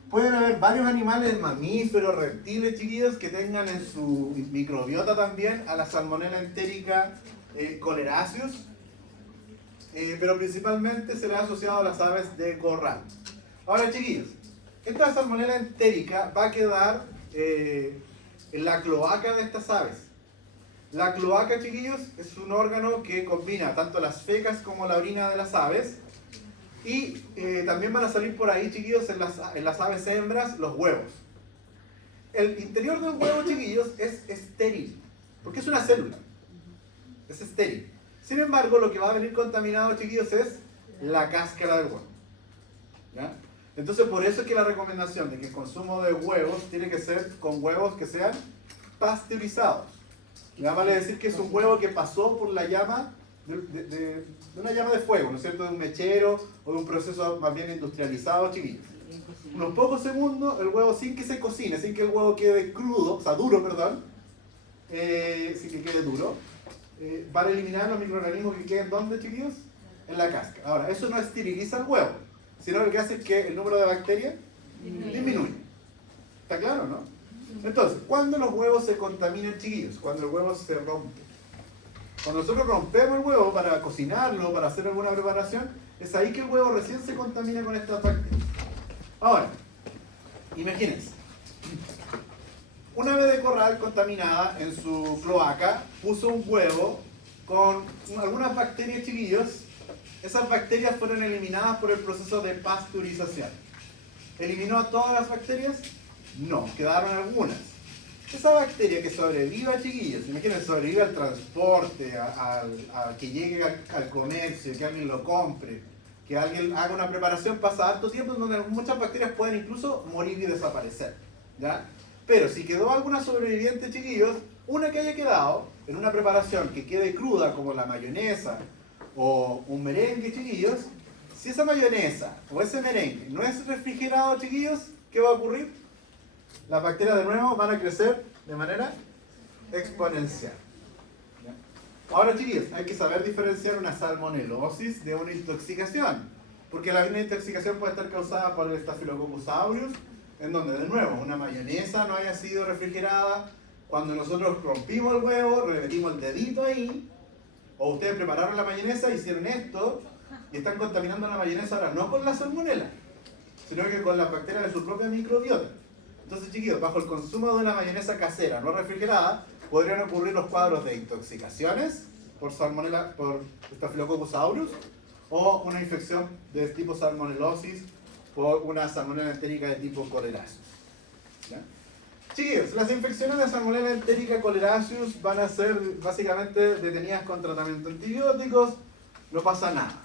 Pueden haber varios animales, mamíferos, reptiles, chiquillos, que tengan en su microbiota también a la salmonela entérica choleraceus, pero principalmente se le ha asociado a las aves de corral. Ahora, chiquillos, esta salmonela entérica va a quedar en la cloaca de estas aves. La cloaca, chiquillos, es un órgano que combina tanto las fecas como la orina de las aves. Y también van a salir por ahí, chiquillos, en las aves hembras, los huevos. El interior del huevo, chiquillos, es estéril, porque es una célula. Es estéril. Sin embargo, lo que va a venir contaminado, chiquillos, es la cáscara del huevo. ¿Ya? Entonces, por eso es que la recomendación de que el consumo de huevos tiene que ser con huevos que sean pasteurizados. ¿Ya? Vale decir que es un huevo que pasó por la llama de una llama de fuego, ¿no es cierto? De un mechero o de un proceso más bien industrializado, chiquillos. Unos pocos segundos, el huevo sin que se cocine, sin que el huevo quede crudo, o sea, duro, perdón, sin que quede duro, van a eliminar los microorganismos que queden, ¿dónde, chiquillos? En la cáscara. Ahora, eso no esteriliza el huevo, sino lo que hace es que el número de bacterias disminuye. ¿Está claro, no? Entonces, ¿cuándo los huevos se contaminan, chiquillos? Cuando el huevo se rompe. Cuando nosotros rompemos el huevo para cocinarlo, para hacer alguna preparación, es ahí que el huevo recién se contamina con estas bacterias. Ahora, imagínense. Una ave de corral contaminada en su cloaca puso un huevo con algunas bacterias, chiquillos. Esas bacterias fueron eliminadas por el proceso de pasteurización. ¿Eliminó a todas las bacterias? No, quedaron algunas. Esa bacteria que sobreviva, chiquillos, imagínense, sobrevive al transporte, a que llegue al comercio, que alguien lo compre, que alguien haga una preparación, pasa harto tiempo en donde muchas bacterias pueden incluso morir y desaparecer. ¿Ya? Pero si quedó alguna sobreviviente, chiquillos, una que haya quedado en una preparación que quede cruda, como la mayonesa o un merengue, chiquillos, si esa mayonesa o ese merengue no es refrigerado, chiquillos, ¿qué va a ocurrir? Las bacterias de nuevo van a crecer de manera exponencial. ¿Ya? Ahora, chiquillos, hay que saber diferenciar una salmonelosis de una intoxicación, porque la intoxicación puede estar causada por el Staphylococcus aureus, en donde, de nuevo, una mayonesa no haya sido refrigerada. Cuando nosotros rompimos el huevo, le metimos el dedito ahí, o ustedes prepararon la mayonesa, hicieron esto, y están contaminando la mayonesa ahora, no con la salmonela, sino que con las bacterias de su propia microbiota. Entonces, chiquillos, bajo el consumo de una mayonesa casera no refrigerada, podrían ocurrir los cuadros de intoxicaciones por salmonella, por Staphylococcus aureus, o una infección de tipo salmonelosis por una salmonella entérica de tipo Colerasius. ¿Ya? Chiquillos, las infecciones de salmonella entérica Colerasius van a ser básicamente detenidas con tratamiento antibióticos, no pasa nada.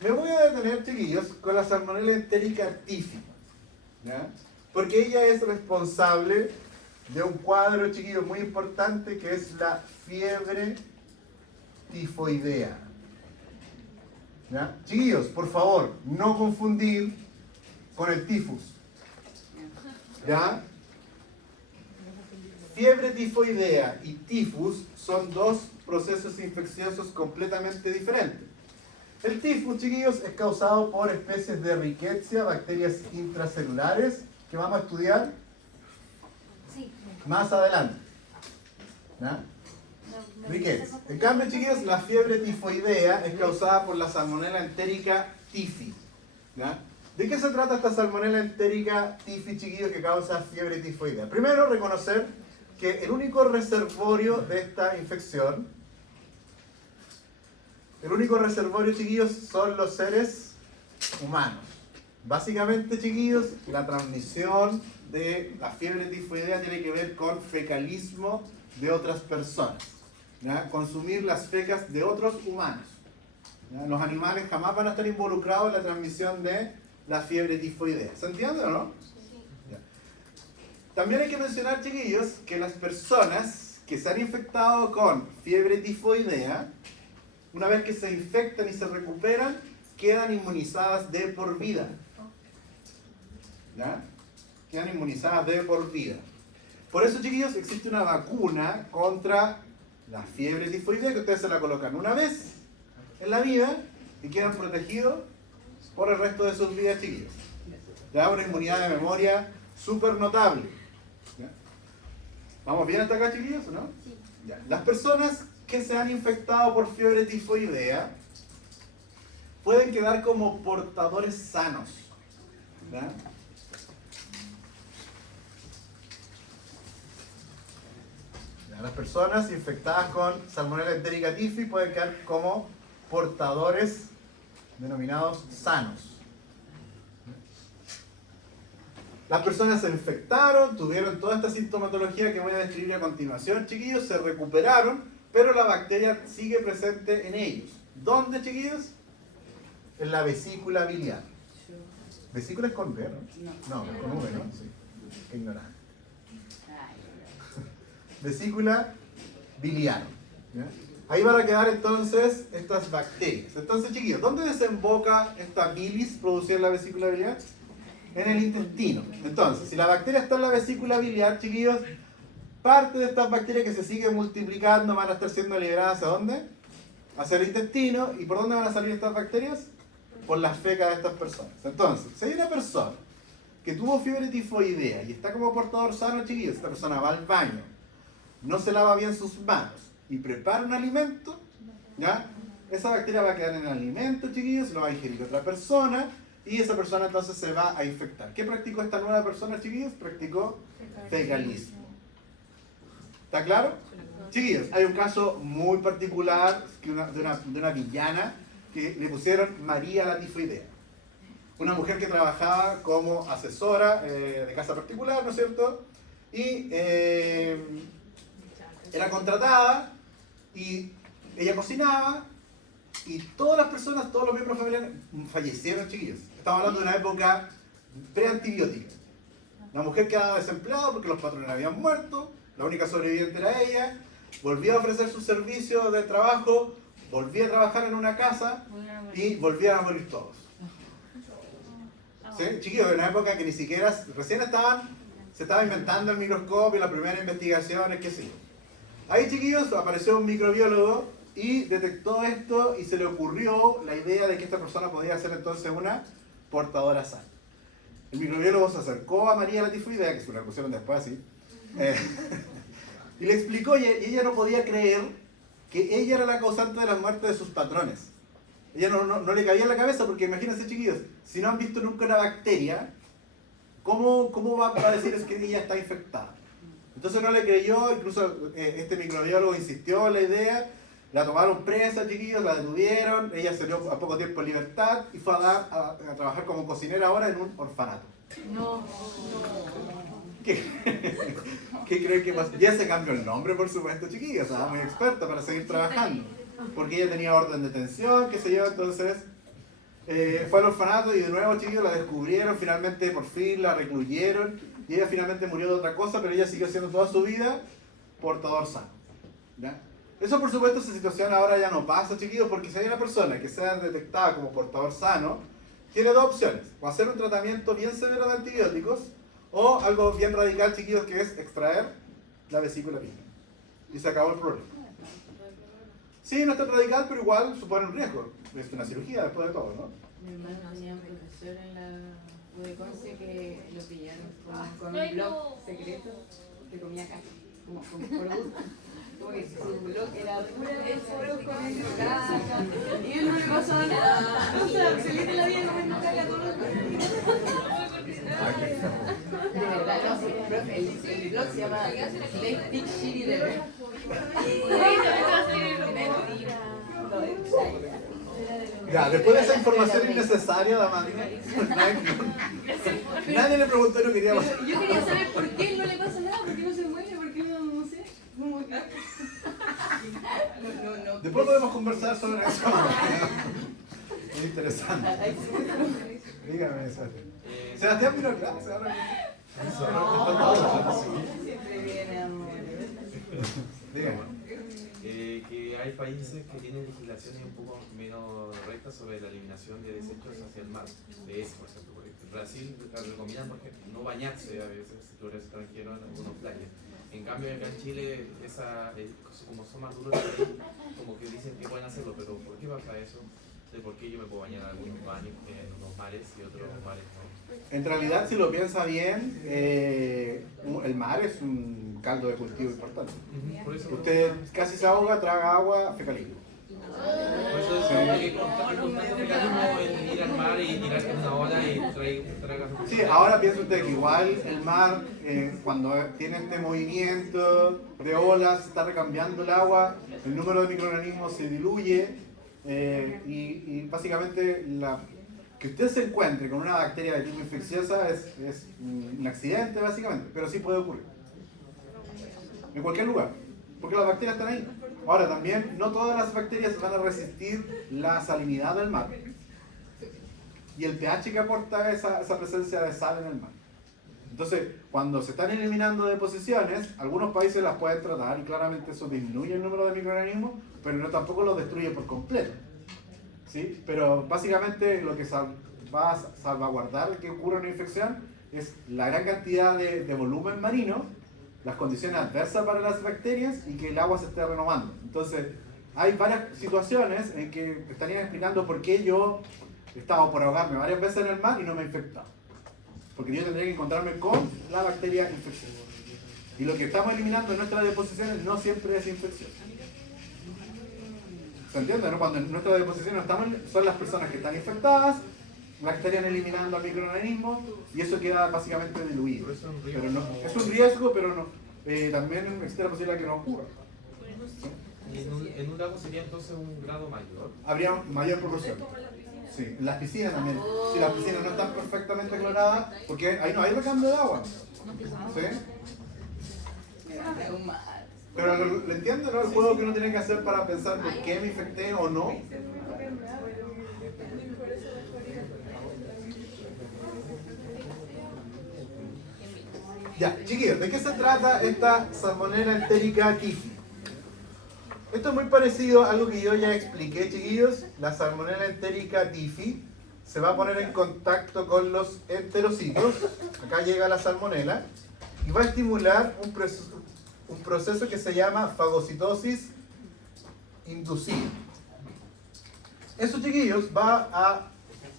Me voy a detener, chiquillos, con la salmonella entérica tífica, ¿ya? Porque ella es responsable de un cuadro, chiquillos, muy importante, que es la fiebre tifoidea. ¿Ya? Chiquillos, por favor, no confundir con el tifus. ¿Ya? Fiebre tifoidea y tifus son dos procesos infecciosos completamente diferentes. El tifus, chiquillos, es causado por especies de Rickettsia, bacterias intracelulares, que vamos a estudiar Sí. más adelante. ¿Ya? No, Rickettsia. En cambio, chiquillos, la fiebre tifoidea es causada por la salmonella entérica tifi. ¿Ya? ¿De qué se trata esta salmonella entérica tifi, chiquillos, que causa fiebre tifoidea? Primero, reconocer que el único reservorio de esta infección, chiquillos, son los seres humanos. Básicamente, chiquillos, la transmisión de la fiebre tifoidea tiene que ver con fecalismo de otras personas. ¿Ya? Consumir las fecas de otros humanos. ¿Ya? Los animales jamás van a estar involucrados en la transmisión de la fiebre tifoidea. ¿Se entiende o no? Ya. También hay que mencionar, chiquillos, que las personas que se han infectado con fiebre tifoidea, una vez que se infectan y se recuperan, quedan inmunizadas de por vida. ¿Ya? Quedan inmunizadas de por vida. Por eso, chiquillos, existe una vacuna contra la fiebre tifoidea que ustedes se la colocan una vez en la vida y quedan protegidos por el resto de sus vidas, chiquillos. Le da una inmunidad de memoria súper notable. ¿Ya? ¿Vamos bien hasta acá, chiquillos, o no? Sí. Ya. Las personas que se han infectado por fiebre tifoidea pueden quedar como portadores sanos. ¿Ya? Las personas infectadas con salmonella entérica tifi pueden quedar como portadores denominados sanos. Las personas se infectaron, tuvieron toda esta sintomatología que voy a describir a continuación, chiquillos, se recuperaron, pero la bacteria sigue presente en ellos. ¿Dónde, chiquillos? En la vesícula biliar. Vesícula es con V, ¿no? No, es con V, ¿no? Sí. Qué ignorante. Vesícula biliar. ¿Ya? Ahí van a quedar entonces estas bacterias. Entonces, chiquillos, ¿dónde desemboca esta bilis producida en la vesícula biliar? En el intestino. Entonces, si la bacteria está en la vesícula biliar, chiquillos, parte de estas bacterias que se siguen multiplicando van a estar siendo liberadas ¿hacia dónde? Hacia el intestino. ¿Y por dónde van a salir estas bacterias? Por las fecas de estas personas. Entonces, si hay una persona que tuvo fiebre tifoidea y está como portador sano, chiquillos, esta persona va al baño, no se lava bien sus manos y prepara un alimento, ¿ya? Esa bacteria va a quedar en el alimento, chiquillos, lo va a ingerir otra persona y esa persona entonces se va a infectar. ¿Qué practicó esta nueva persona, chiquillos? Practicó fecalismo. ¿Está claro? Chiquillos, hay un caso muy particular de una villana que le pusieron María la tifoidea. Una mujer que trabajaba como asesora de casa particular, ¿no es cierto? Y era contratada y ella cocinaba y todas las personas, todos los miembros familiares fallecieron, chiquillos. Estamos hablando de una época preantibiótica. La mujer quedaba desempleada porque los patrones habían muerto, la única sobreviviente era ella, volvía a ofrecer sus servicios de trabajo, volvía a trabajar en una casa y volvían a morir todos. ¿Sí? Chiquillos, en una época que ni siquiera, recién se estaba inventando el microscopio, las primeras investigaciones, qué sé yo. Ahí, chiquillos, apareció un microbiólogo y detectó esto y se le ocurrió la idea de que esta persona podía ser entonces una portadora sana. El microbiólogo se acercó a María la tifoidea, que se la pusieron después así, y le explicó, y ella no podía creer que ella era la causante de la muerte de sus patrones. ella no le cabía en la cabeza porque imagínense chiquillos, si no han visto nunca una bacteria, ¿cómo va a decir es que ella está infectada? Entonces no le creyó, incluso este microbiólogo insistió en la idea, la tomaron presa chiquillos, la detuvieron, ella salió a poco tiempo en libertad y fue a trabajar como cocinera ahora en un orfanato. No. ¿Qué creen que pasó? Ya se cambió el nombre, por supuesto, chiquillos, estaba muy experta para seguir trabajando. Porque ella tenía orden de detención, qué sé yo, entonces fue al orfanato y de nuevo, chiquillos, la descubrieron, finalmente por fin la recluyeron y ella finalmente murió de otra cosa, pero ella siguió siendo toda su vida portador sano. ¿Ya? Eso, por supuesto, esa situación ahora ya no pasa, chiquillos, porque si hay una persona que sea detectada como portador sano, tiene dos opciones: o hacer un tratamiento bien severo de antibióticos, o algo bien radical, chiquillos, que es extraer la vesícula biliar. Y se acabó el problema. Sí, no es tan radical, pero igual supone un riesgo. Es una cirugía después de todo, ¿no? Mi hermano tenía un profesor en la U de Conce que lo pillaron con un blog secreto que comía caca, como por gusto. Como que su blog era pura de puro comiendo caca y él no le pasaba nada. O sea, feliz de la vida comiendo caca todo el día. De verdad, no, sí, profe, el blog se llama Late Big Shitty Level. Mentira. Ya, después de esa información innecesaria, Damandina, nadie le preguntó y no quería pasar. Yo quería saber por qué él no le pasa nada, por qué no se mueve, por qué no sé. Como que... No. Después podemos conversar sobre eso. Muy interesante. Dígame, Sebastián vino a clase ahora. Siempre viene amor. Dígame. Que hay países que tienen legislaciones un poco menos rectas sobre la eliminación de desechos hacia el mar. De eso, por ejemplo. Brasil recomiendan, por ejemplo, no bañarse a veces si tú eres extranjero en algunas playas. En cambio, acá en Chile, como son más duros, como que dicen que pueden hacerlo, pero ¿por qué pasa eso? De por qué yo me puedo bañar en algunos baños, en unos mares y otros mares no. En realidad, si lo piensa bien, el mar es un caldo de cultivo importante. Por eso, Usted casi se ahoga, traga agua fecalina. por eso es que constante mecanismo en ir al mar y tirarte una ola y tragas. Sí, ahora piensa usted que igual el mar, cuando tiene este movimiento de olas, se está recambiando el agua, el número de microorganismos se diluye y básicamente que usted se encuentre con una bacteria de tipo infecciosa es un accidente básicamente, pero sí puede ocurrir. En cualquier lugar, porque las bacterias están ahí. Ahora también, no todas las bacterias van a resistir la salinidad del mar y el pH que aporta esa presencia de sal en el mar. Entonces, cuando se están eliminando deposiciones, algunos países las pueden tratar y claramente eso disminuye el número de microorganismos, pero no tampoco los destruye por completo. ¿Sí? Pero básicamente lo que va a salvaguardar que ocurra una infección es la gran cantidad de volumen marino, las condiciones adversas para las bacterias y que el agua se esté renovando. Entonces, hay varias situaciones en que estarían explicando por qué yo he estado por ahogarme varias veces en el mar y no me he infectado. Porque yo tendría que encontrarme con la bacteria infecciosa. Y lo que estamos eliminando en nuestras deposiciones no siempre es infeccioso. ¿Se entiende? ¿No? Cuando en nuestras deposiciones son las personas que están infectadas, las que estarían eliminando al microorganismo y eso queda básicamente diluido. Pero es un riesgo. Pero no, es un riesgo, pero no, también existe la posibilidad de que no ocurra. Y en un lago sería entonces un grado mayor. Habría mayor proporción. Sí, en las piscinas también. Si las piscinas no están perfectamente cloradas, porque ahí no hay recambio de agua. ¿Sí? Pero lo entiende, ¿no? El juego que uno tiene que hacer para pensar por qué me infecté o no. Ya, chiquillos, ¿de qué se trata esta Salmonella entérica typhi? Esto es muy parecido a algo que yo ya expliqué, chiquillos. La Salmonella entérica typhi se va a poner en contacto con los enterocitos. Acá llega la salmonela y va a estimular un proceso que se llama fagocitosis inducida. Eso, chiquillos, va a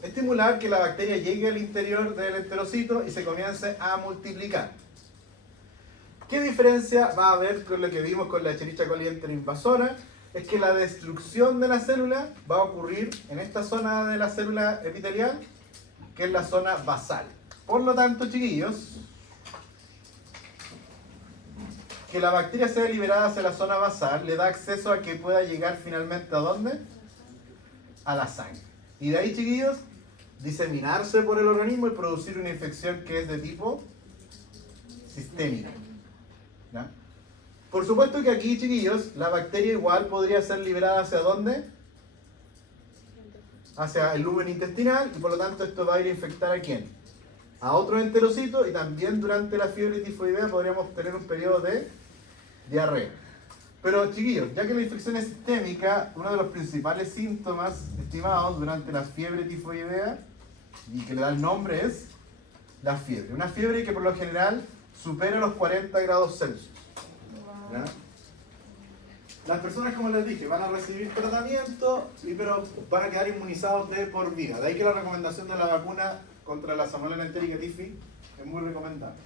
estimular que la bacteria llegue al interior del enterocito y se comience a multiplicar. ¿Qué diferencia va a haber con lo que vimos con la Escherichia coli enterinvasora? es que la destrucción de la célula va a ocurrir en esta zona de la célula epitelial, que es la zona basal. Por lo tanto, chiquillos, que la bacteria sea liberada hacia la zona basal le da acceso a que pueda llegar finalmente ¿a dónde? A la sangre. Y de ahí, chiquillos, diseminarse por el organismo y producir una infección que es de tipo sistémica. ¿Ya? Por supuesto que aquí, chiquillos, la bacteria igual podría ser liberada ¿hacia dónde? Hacia el lumen intestinal, y por lo tanto esto va a ir a infectar ¿a quién? A otro enterocito, y también durante la fiebre tifoidea podríamos tener un periodo de diarrea. Pero chiquillos, ya que la infección es sistémica, uno de los principales síntomas estimados durante la fiebre tifoidea, y que le da el nombre, es la fiebre. Una fiebre que por lo general supera los 40 grados Celsius. ¿Ya? Las personas, como les dije, van a recibir tratamiento, pero van a quedar inmunizados de por vida. De ahí que la recomendación de la vacuna contra la salmonela entérica tifi es muy recomendable.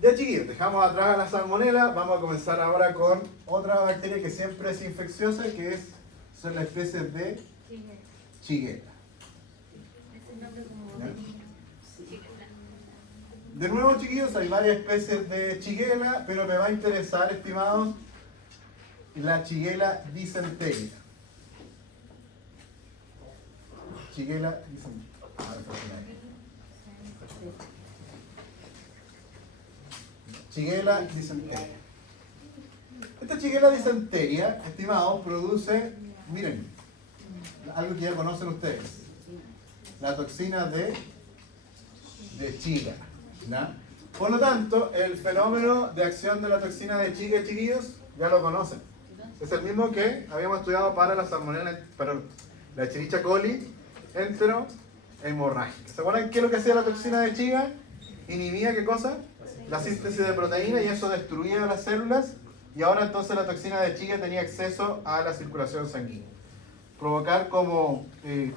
Ya, chiquillos, dejamos atrás a la salmonela. Vamos a comenzar ahora con otra bacteria que siempre es infecciosa, que son las especies de Shigella. ¿Ya? De nuevo, chiquillos, hay varias especies de Shigella, pero me va a interesar, estimados, la Shigella dysenterica. Shigella dysenterica. Shigella dysenterica. Esta Shigella dysenterica, estimados, produce, miren, algo que ya conocen ustedes, la toxina de Shiga. ¿No? Por lo tanto, el fenómeno de acción de la toxina de Shiga, chiquillos, ya lo conocen. Es el mismo que habíamos estudiado para la salmonella, para la Escherichia coli enterohemorrágica. ¿Se acuerdan qué es lo que hacía la toxina de Shiga? Inhibía, ¿qué cosa? La síntesis de proteína, y eso destruía las células, y ahora entonces la toxina de Shiga tenía acceso a la circulación sanguínea. Provocar como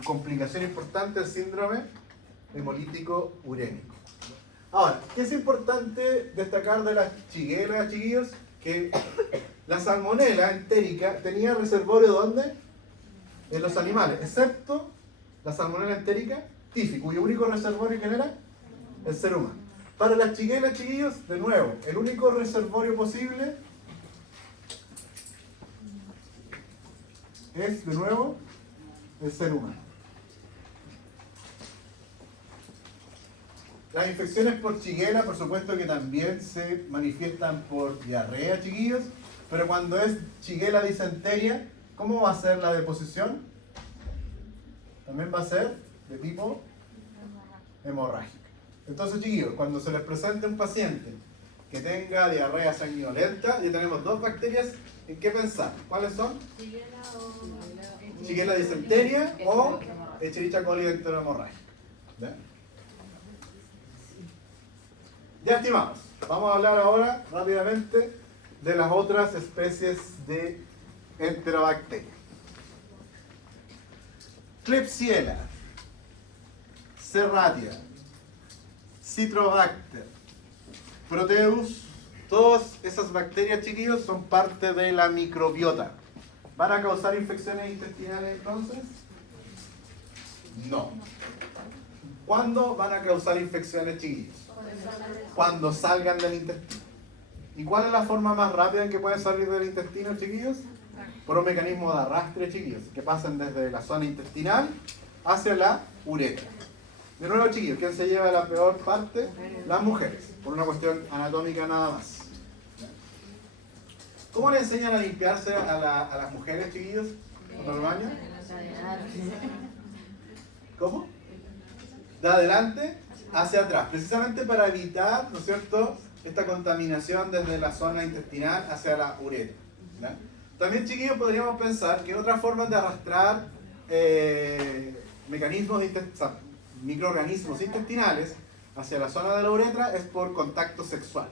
complicación importante el síndrome hemolítico urémico. Ahora, ¿qué es importante destacar de la Shigella, chiquillos? Que la salmonela entérica tenía reservorio ¿dónde? En los animales, excepto la salmonela entérica tifi, cuyo único reservorio ¿quién era? El ser humano. Para la Shigella, chiquillos, de nuevo, el único reservorio posible es, de nuevo, el ser humano. Las infecciones por Shigella, por supuesto que también se manifiestan por diarrea, chiquillos, pero cuando es Shigella dysenteria, ¿cómo va a ser la deposición? También va a ser de tipo hemorrágica. Entonces, chiquillos, cuando se les presente un paciente que tenga diarrea sanguinolenta, ya tenemos dos bacterias en qué pensar. ¿Cuáles son? Shigella dysenteria o Escherichia coli enterohemorrágica. Ya, estimados, vamos a hablar ahora rápidamente de las otras especies de enterobacterias. Klebsiella, Serratia, Citrobacter, Proteus, todas esas bacterias, chiquillos, son parte de la microbiota. ¿Van a causar infecciones intestinales entonces? No. ¿Cuándo van a causar infecciones, chiquillos? Cuando salgan del intestino. ¿Y cuál es la forma más rápida en que pueden salir del intestino, chiquillos? Por un mecanismo de arrastre, chiquillos, que pasan desde la zona intestinal hacia la uretra. De nuevo, chiquillos, ¿quién se lleva la peor parte? Las mujeres, por una cuestión anatómica nada más. ¿Cómo le enseñan a limpiarse a las mujeres, chiquillos, cuando el baño? ¿Cómo? De adelante hacia atrás, precisamente para evitar, ¿no es cierto?, esta contaminación desde la zona intestinal hacia la uretra. ¿Ya? También, chiquillos, podríamos pensar que otra forma de arrastrar microorganismos intestinales hacia la zona de la uretra es por contacto sexual.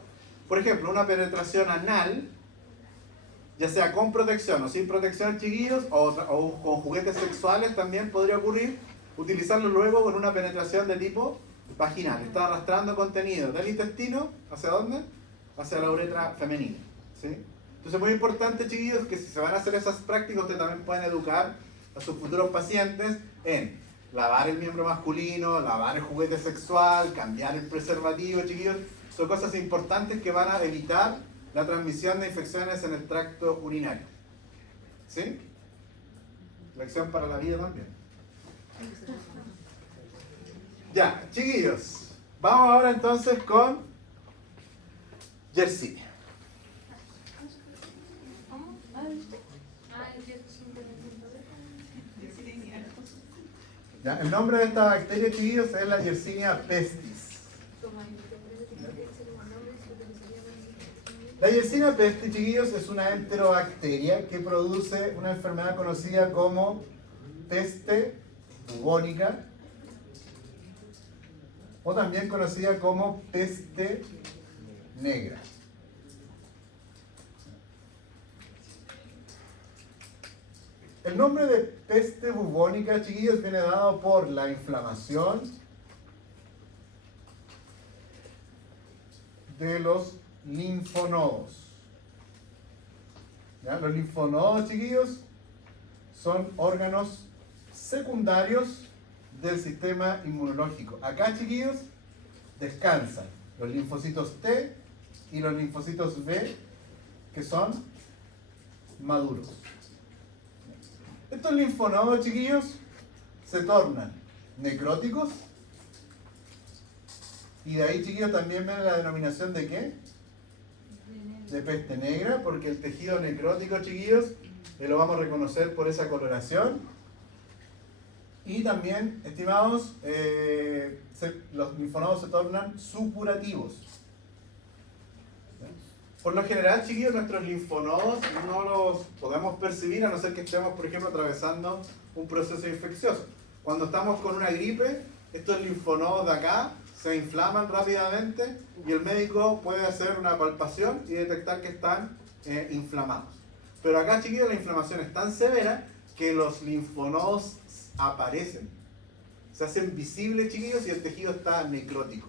Por ejemplo, una penetración anal, ya sea con protección o sin protección, chiquillos, o con juguetes sexuales también podría ocurrir. Utilizarlo luego con una penetración de tipo vaginal. Está arrastrando contenido del intestino, ¿hacia dónde? Hacia la uretra femenina. ¿Sí? Entonces es muy importante, chiquillos, que si se van a hacer esas prácticas, ustedes también pueden educar a sus futuros pacientes en lavar el miembro masculino, lavar el juguete sexual, cambiar el preservativo, chiquillos. Son cosas importantes que van a evitar la transmisión de infecciones en el tracto urinario. ¿Sí? Lección para la vida también. Ya, chiquillos. Vamos ahora entonces con Yersinia. Ya, el nombre de esta bacteria, chiquillos, es la Yersinia pestis. La Yersinia pestis, chiquillos, es una enterobacteria que produce una enfermedad conocida como peste bubónica, o también conocida como peste negra. El nombre de peste bubónica, chiquillos, viene dado por la inflamación de los linfonodos. ¿Ya? Los linfonodos, chiquillos, son órganos secundarios del sistema inmunológico. Acá, chiquillos, descansan los linfocitos T y los linfocitos B, que son maduros. Estos linfonodos, chiquillos, se tornan necróticos, y de ahí, chiquillos, también viene la denominación de ¿qué? De peste negra, porque el tejido necrótico, chiquillos, lo vamos a reconocer por esa coloración. Y también, estimados, los linfonodos se tornan supurativos. Por lo general, chiquillos, nuestros linfonodos no los podemos percibir a no ser que estemos, por ejemplo, atravesando un proceso infeccioso. Cuando estamos con una gripe, estos linfonodos de acá se inflaman rápidamente y el médico puede hacer una palpación y detectar que están inflamados. Pero acá, chiquillos, la inflamación es tan severa que los linfonodos aparecen. Se hacen visibles, chiquillos, y el tejido está necrótico.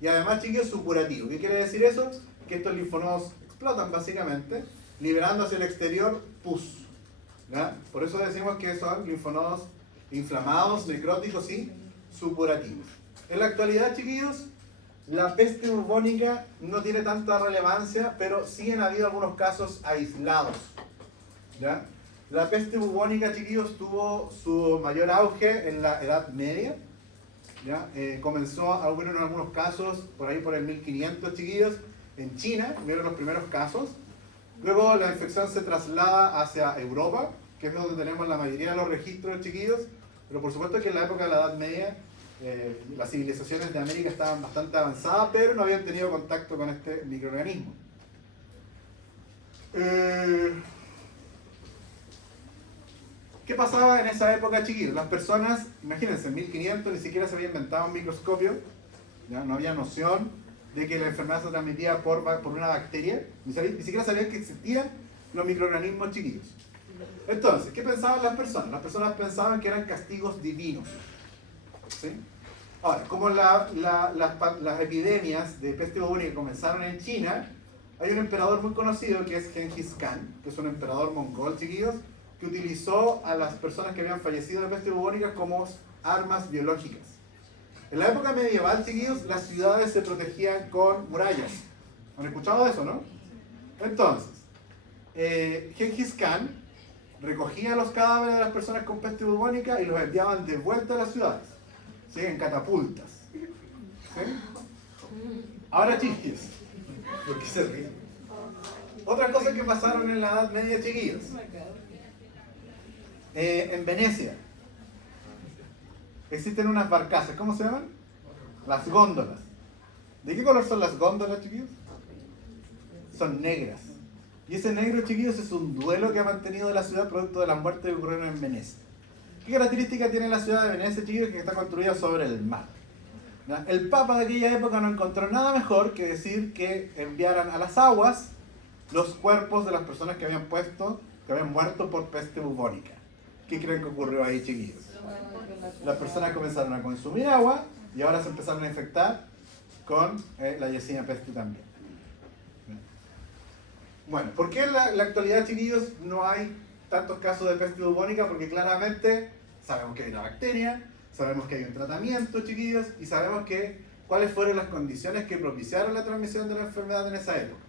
Y además, chiquillos, supurativo. ¿Qué quiere decir eso? Que estos linfonodos explotan básicamente, liberando hacia el exterior pus. ¿Ya? Por eso decimos que son linfonodos inflamados, necróticos y supurativos. En la actualidad, chiquillos, la peste bubónica no tiene tanta relevancia, pero sí han habido algunos casos aislados. ¿Ya? La peste bubónica, chiquillos, tuvo su mayor auge en la Edad Media. ¿Ya? Comenzó a haber en algunos casos, por ahí por el 1500, chiquillos, en China, hubieron los primeros casos. Luego la infección se traslada hacia Europa, que es donde tenemos la mayoría de los registros, chiquillos. Pero por supuesto que en la época de la Edad Media, las civilizaciones de América estaban bastante avanzadas, pero no habían tenido contacto con este microorganismo. ¿Qué pasaba en esa época, chiquillos? Las personas, imagínense, en 1500 ni siquiera se había inventado un microscopio, ¿ya? No había noción de que la enfermedad se transmitía por una bacteria, ni siquiera sabían que existían los microorganismos, chiquillos. Entonces, ¿qué pensaban las personas? Las personas pensaban que eran castigos divinos. ¿Sí? Ahora, como las epidemias de peste bubónica comenzaron en China, hay un emperador muy conocido que es Genghis Khan, que es un emperador mongol, chiquillos, que utilizó a las personas que habían fallecido de peste bubónica como armas biológicas. En la época medieval, chiquillos, las ciudades se protegían con murallas. ¿Han escuchado de eso, no? Entonces, Genghis Khan recogía los cadáveres de las personas con peste bubónica y los enviaban de vuelta a las ciudades, ¿sí? En catapultas. ¿Sí? Ahora, chiquillos, ¿por qué se ríen? Otra cosa que pasaron en la Edad Media, chiquillos. En Venecia existen unas barcazas, ¿cómo se llaman? Las góndolas. ¿De qué color son las góndolas, chiquillos? Son negras. Y ese negro, chiquillos, es un duelo que ha mantenido la ciudad producto de las muertes que ocurrieron en Venecia. ¿Qué característica tiene la ciudad de Venecia, chiquillos? Que está construida sobre el mar. ¿Ya? El Papa de aquella época no encontró nada mejor que decir que enviaran a las aguas los cuerpos de las personas que habían muerto por peste bubónica. ¿Qué creen que ocurrió ahí, chiquillos? Las personas comenzaron a consumir agua y ahora se empezaron a infectar con la Yersinia pestis también. Bueno, ¿por qué en la actualidad, chiquillos, no hay tantos casos de peste bubónica? Porque claramente sabemos que hay una bacteria, sabemos que hay un tratamiento, chiquillos, y sabemos cuáles fueron las condiciones que propiciaron la transmisión de la enfermedad en esa época.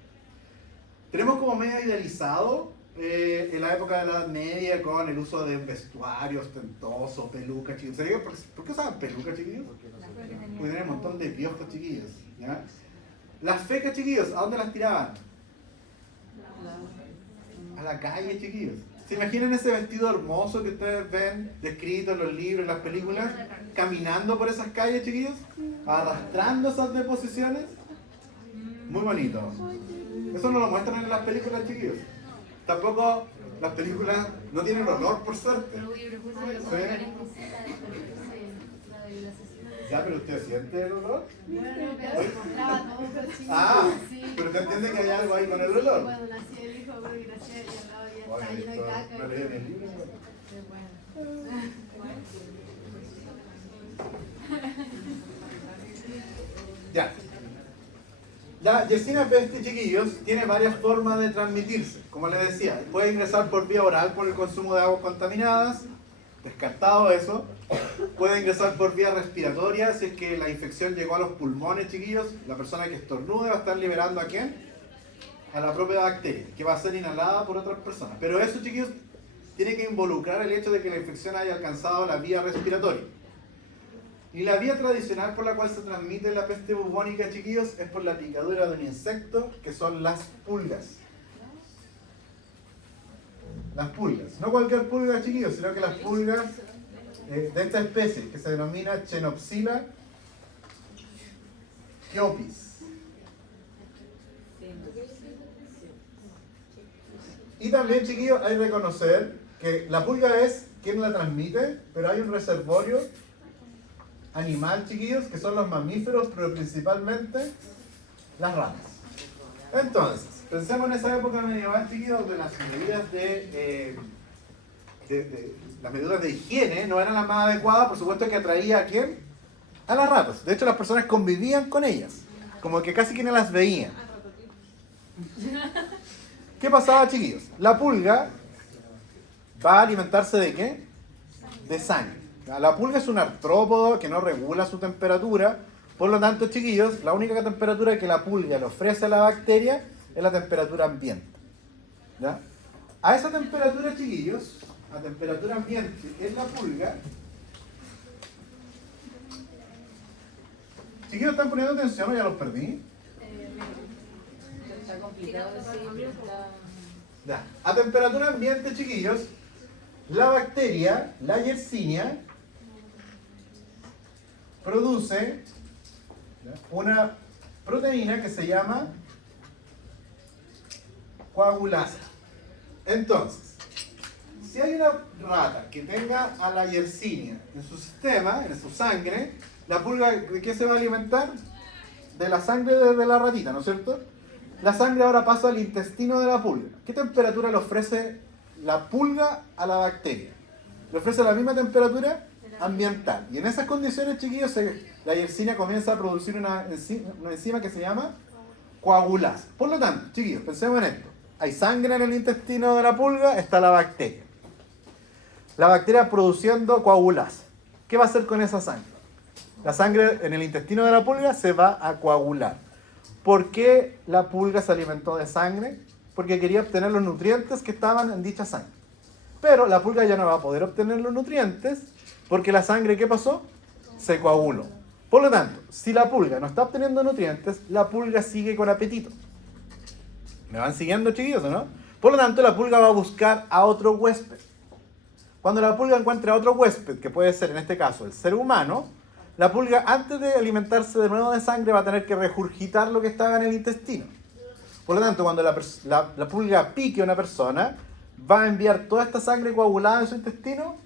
Tenemos como medio idealizado en la época de la Edad Media con el uso de vestuario ostentoso, pelucas, chiquillos. ¿Por qué usaban pelucas, chiquillos? Porque tenían un montón de piojos, chiquillos. ¿Ya? Las fecas, chiquillos, ¿a dónde las tiraban? A la calle, chiquillos. ¿Se imaginan ese vestido hermoso que ustedes ven descrito en los libros, en las películas? Caminando por esas calles, chiquillos, arrastrando esas deposiciones. Muy bonito. Eso no lo muestran en las películas, chiquillos. Tampoco las películas no tienen olor, por suerte. Ya, pero ¿usted siente el olor? Ah, pero usted entiende que hay algo ahí con el olor. Cuando nació el hijo, porque nació y al lado ya Oye, está lleno de esto caca. lo leí en el libro. Ya. La Yersinia pestis, chiquillos, tiene varias formas de transmitirse. Como les decía, puede ingresar por vía oral por el consumo de aguas contaminadas, descartado eso. Puede ingresar por vía respiratoria, si es que la infección llegó a los pulmones, chiquillos. La persona que estornude va a estar liberando ¿a quién? A la propia bacteria, que va a ser inhalada por otras personas. Pero eso, chiquillos, tiene que involucrar el hecho de que la infección haya alcanzado la vía respiratoria. Y la vía tradicional por la cual se transmite la peste bubónica, chiquillos, es por la picadura de un insecto, que son las pulgas. Las pulgas. No cualquier pulga, chiquillos, sino que las pulgas de esta especie, que se denomina Chenopsila chiopis. Y también, chiquillos, hay que reconocer que la pulga es quien la transmite, pero hay un reservorio animal, chiquillos, que son los mamíferos, pero principalmente las ratas. Entonces, pensemos en esa época medieval, chiquillos, donde las medidas las medidas de higiene no eran las más adecuadas, por supuesto que atraía ¿a quién? A las ratas. De hecho, las personas convivían con ellas, como que casi que no las veían. ¿Qué pasaba, chiquillos? La pulga va a alimentarse ¿de qué? De sangre. La pulga es un artrópodo que no regula su temperatura, por lo tanto, chiquillos, la única temperatura que la pulga le ofrece a la bacteria es la temperatura ambiente. ¿Ya? A esa temperatura, chiquillos, a temperatura ambiente en la pulga, chiquillos, ¿están poniendo atención o ya los perdí? Está complicado decir. Ya. A temperatura ambiente, chiquillos, la bacteria, la Yersinia, produce una proteína que se llama coagulasa. Entonces, si hay una rata que tenga a la Yersinia en su sistema, en su sangre, la pulga, ¿de qué se va a alimentar? De la sangre de la ratita, ¿no es cierto? La sangre ahora pasa al intestino de la pulga. ¿Qué temperatura le ofrece la pulga a la bacteria? Le ofrece la misma temperatura ambiental. Y en esas condiciones, chiquillos, la Yersinia comienza a producir una enzima que se llama coagulasa. Por lo tanto, chiquillos, pensemos en esto. Hay sangre en el intestino de la pulga, está la bacteria. La bacteria produciendo coagulasa. ¿Qué va a hacer con esa sangre? La sangre en el intestino de la pulga se va a coagular. ¿Por qué la pulga se alimentó de sangre? Porque quería obtener los nutrientes que estaban en dicha sangre. Pero la pulga ya no va a poder obtener los nutrientes porque la sangre, ¿qué pasó? Se coaguló. Por lo tanto, si la pulga no está obteniendo nutrientes, la pulga sigue con apetito. ¿Me van siguiendo, chiquillos, o no? Por lo tanto, la pulga va a buscar a otro huésped. Cuando la pulga encuentre a otro huésped, que puede ser en este caso el ser humano, la pulga, antes de alimentarse de nuevo de sangre, va a tener que regurgitar lo que estaba en el intestino. Por lo tanto, cuando la pulga pique a una persona, va a enviar toda esta sangre coagulada en su intestino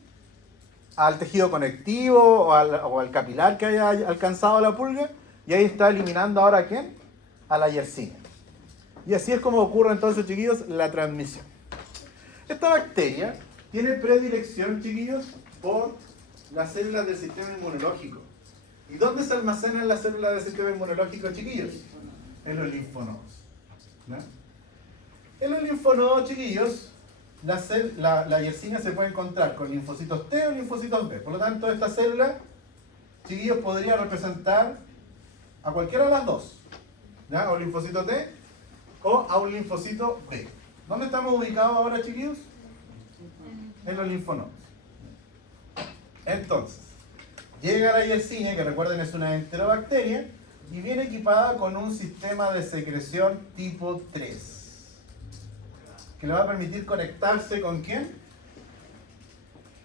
al tejido conectivo o al capilar que haya alcanzado la pulga, y ahí está eliminando ahora ¿a quién? A la Yersinia. Y así es como ocurre entonces, chiquillos, la transmisión. Esta bacteria tiene predilección, chiquillos, por las células del sistema inmunológico. ¿Y dónde se almacenan las células del sistema inmunológico, chiquillos? En los linfonodos. ¿No? En los linfonodos, chiquillos, la yersina se puede encontrar con linfocitos T o linfocitos B. Por lo tanto, esta célula, chiquillos, podría representar a cualquiera de las dos. ¿Ya? O linfocito T o a un linfocito B. ¿Dónde estamos ubicados ahora, chiquillos? En los linfonodos. Entonces, llega la yersina, que recuerden es una enterobacteria, y viene equipada con un sistema de secreción tipo 3. Que le va a permitir conectarse ¿con quién?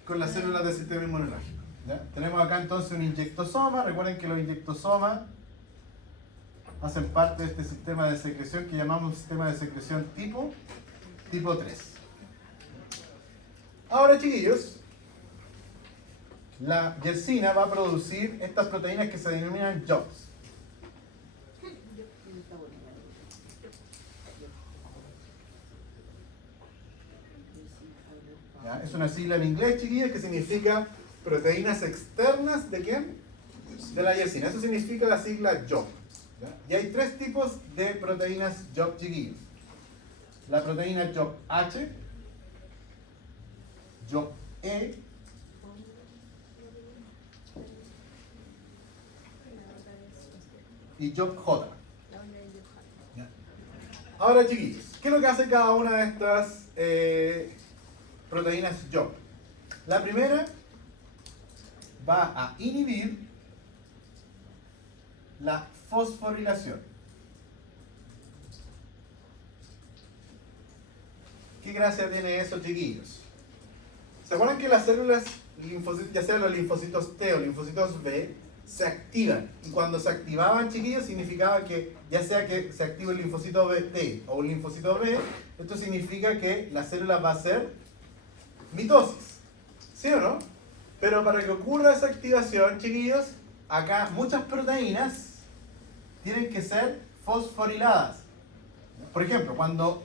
Con las células del sistema inmunológico. ¿Ya? Tenemos acá entonces un inyectosoma. Recuerden que los inyectosomas hacen parte de este sistema de secreción que llamamos sistema de secreción tipo 3. Ahora, chiquillos, la yersina va a producir estas proteínas que se denominan JOPs. ¿Ya? Es una sigla en inglés, chiquillos, que significa proteínas externas ¿de quién? De la yersina. Eso significa la sigla JOP. ¿Ya? Y hay tres tipos de proteínas JOP, chiquillos. La proteína JOP H, JOP E y JOP J. ¿Ya? Ahora, chiquillos, ¿qué es lo que hace cada una de estas proteínas JOP? La primera va a inhibir la fosforilación. ¿Qué gracia tiene eso, chiquillos? ¿Se acuerdan que las células, ya sean los linfocitos T o linfocitos B, se activan? Y cuando se activaban, chiquillos, significaba que ya sea que se active el linfocito T o un linfocito B, esto significa que la célula va a hacer mitosis. ¿Sí o no? Pero para que ocurra esa activación, chiquillos, acá muchas proteínas tienen que ser fosforiladas. Por ejemplo, cuando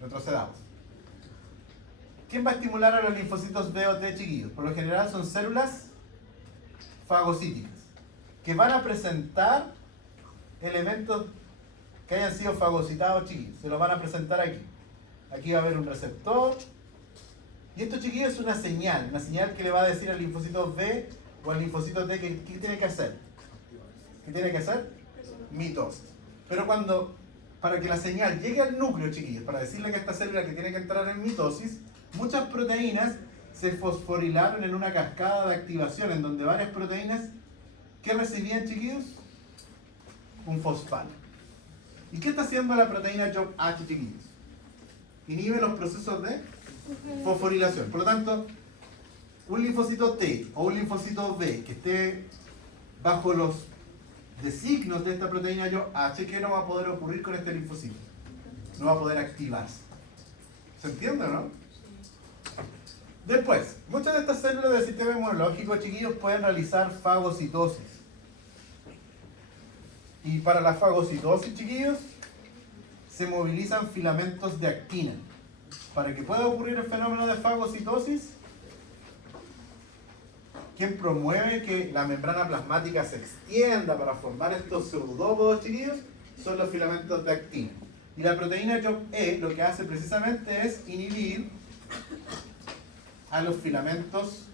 retrocedamos. ¿Quién va a estimular a los linfocitos B o T, chiquillos? Por lo general son células fagocíticas, que van a presentar elementos que hayan sido fagocitados, chiquillos. Se los van a presentar aquí. Aquí va a haber un receptor. Y esto, chiquillos, es una señal que le va a decir al linfocito B o al linfocito T que ¿qué tiene que hacer? ¿Qué tiene que hacer? Mitosis. Pero para que la señal llegue al núcleo, chiquillos, para decirle que esta célula que tiene que entrar en mitosis, muchas proteínas se fosforilaron en una cascada de activación en donde varias proteínas, ¿qué recibían, chiquillos? Un fosfato. ¿Y qué está haciendo la proteína JOP H, chiquillos? Inhibe los procesos de fosforilación. Por lo tanto, un linfocito T o un linfocito B que esté bajo los designios de esta proteína H, ¿qué no va a poder ocurrir con este linfocito? No va a poder activarse. ¿Se entiende, no? Después, muchas de estas células del sistema inmunológico, chiquillos, pueden realizar fagocitosis. Y para la fagocitosis, chiquillos, se movilizan filamentos de actina. Para que pueda ocurrir el fenómeno de fagocitosis, ¿quién promueve que la membrana plasmática se extienda para formar estos pseudópodos, chiquillos? Son los filamentos de actina. Y la proteína JOP-E lo que hace precisamente es inhibir a los filamentos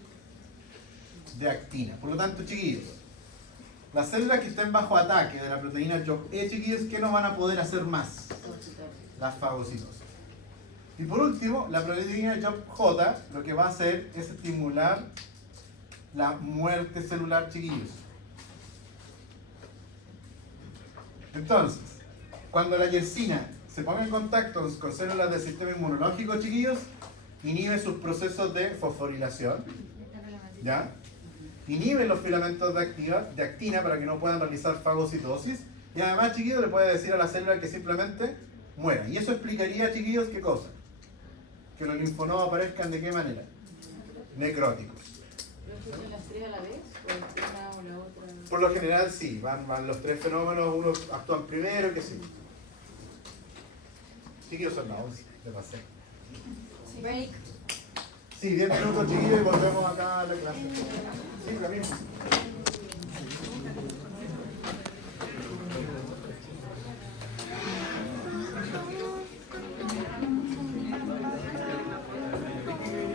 de actina. Por lo tanto, chiquillos, las células que estén bajo ataque de la proteína JOP-E, chiquillos, ¿qué no van a poder hacer más? La fagocitosis. Y por último, la proteína JOP-J lo que va a hacer es estimular la muerte celular, chiquillos. Entonces, cuando la yersina se pone en contacto con células del sistema inmunológico, chiquillos, inhibe sus procesos de fosforilación, ¿ya? Inhibe los filamentos de actina para que no puedan realizar fagocitosis, y además, chiquillos, le puede decir a la célula que simplemente muera. Y eso explicaría, chiquillos, ¿qué cosa? Que los linfonodos aparezcan ¿de qué manera? Necróticos. ¿Lo hacen las tres a la vez? ¿O una o la otra? Por lo general sí, van los tres fenómenos, uno actúan primero, que sí. Chiquillos son las 11, le pasé. Break. Sí, 10 minutos, chiquillos, y volvemos acá a la clase. Sí, lo mismo.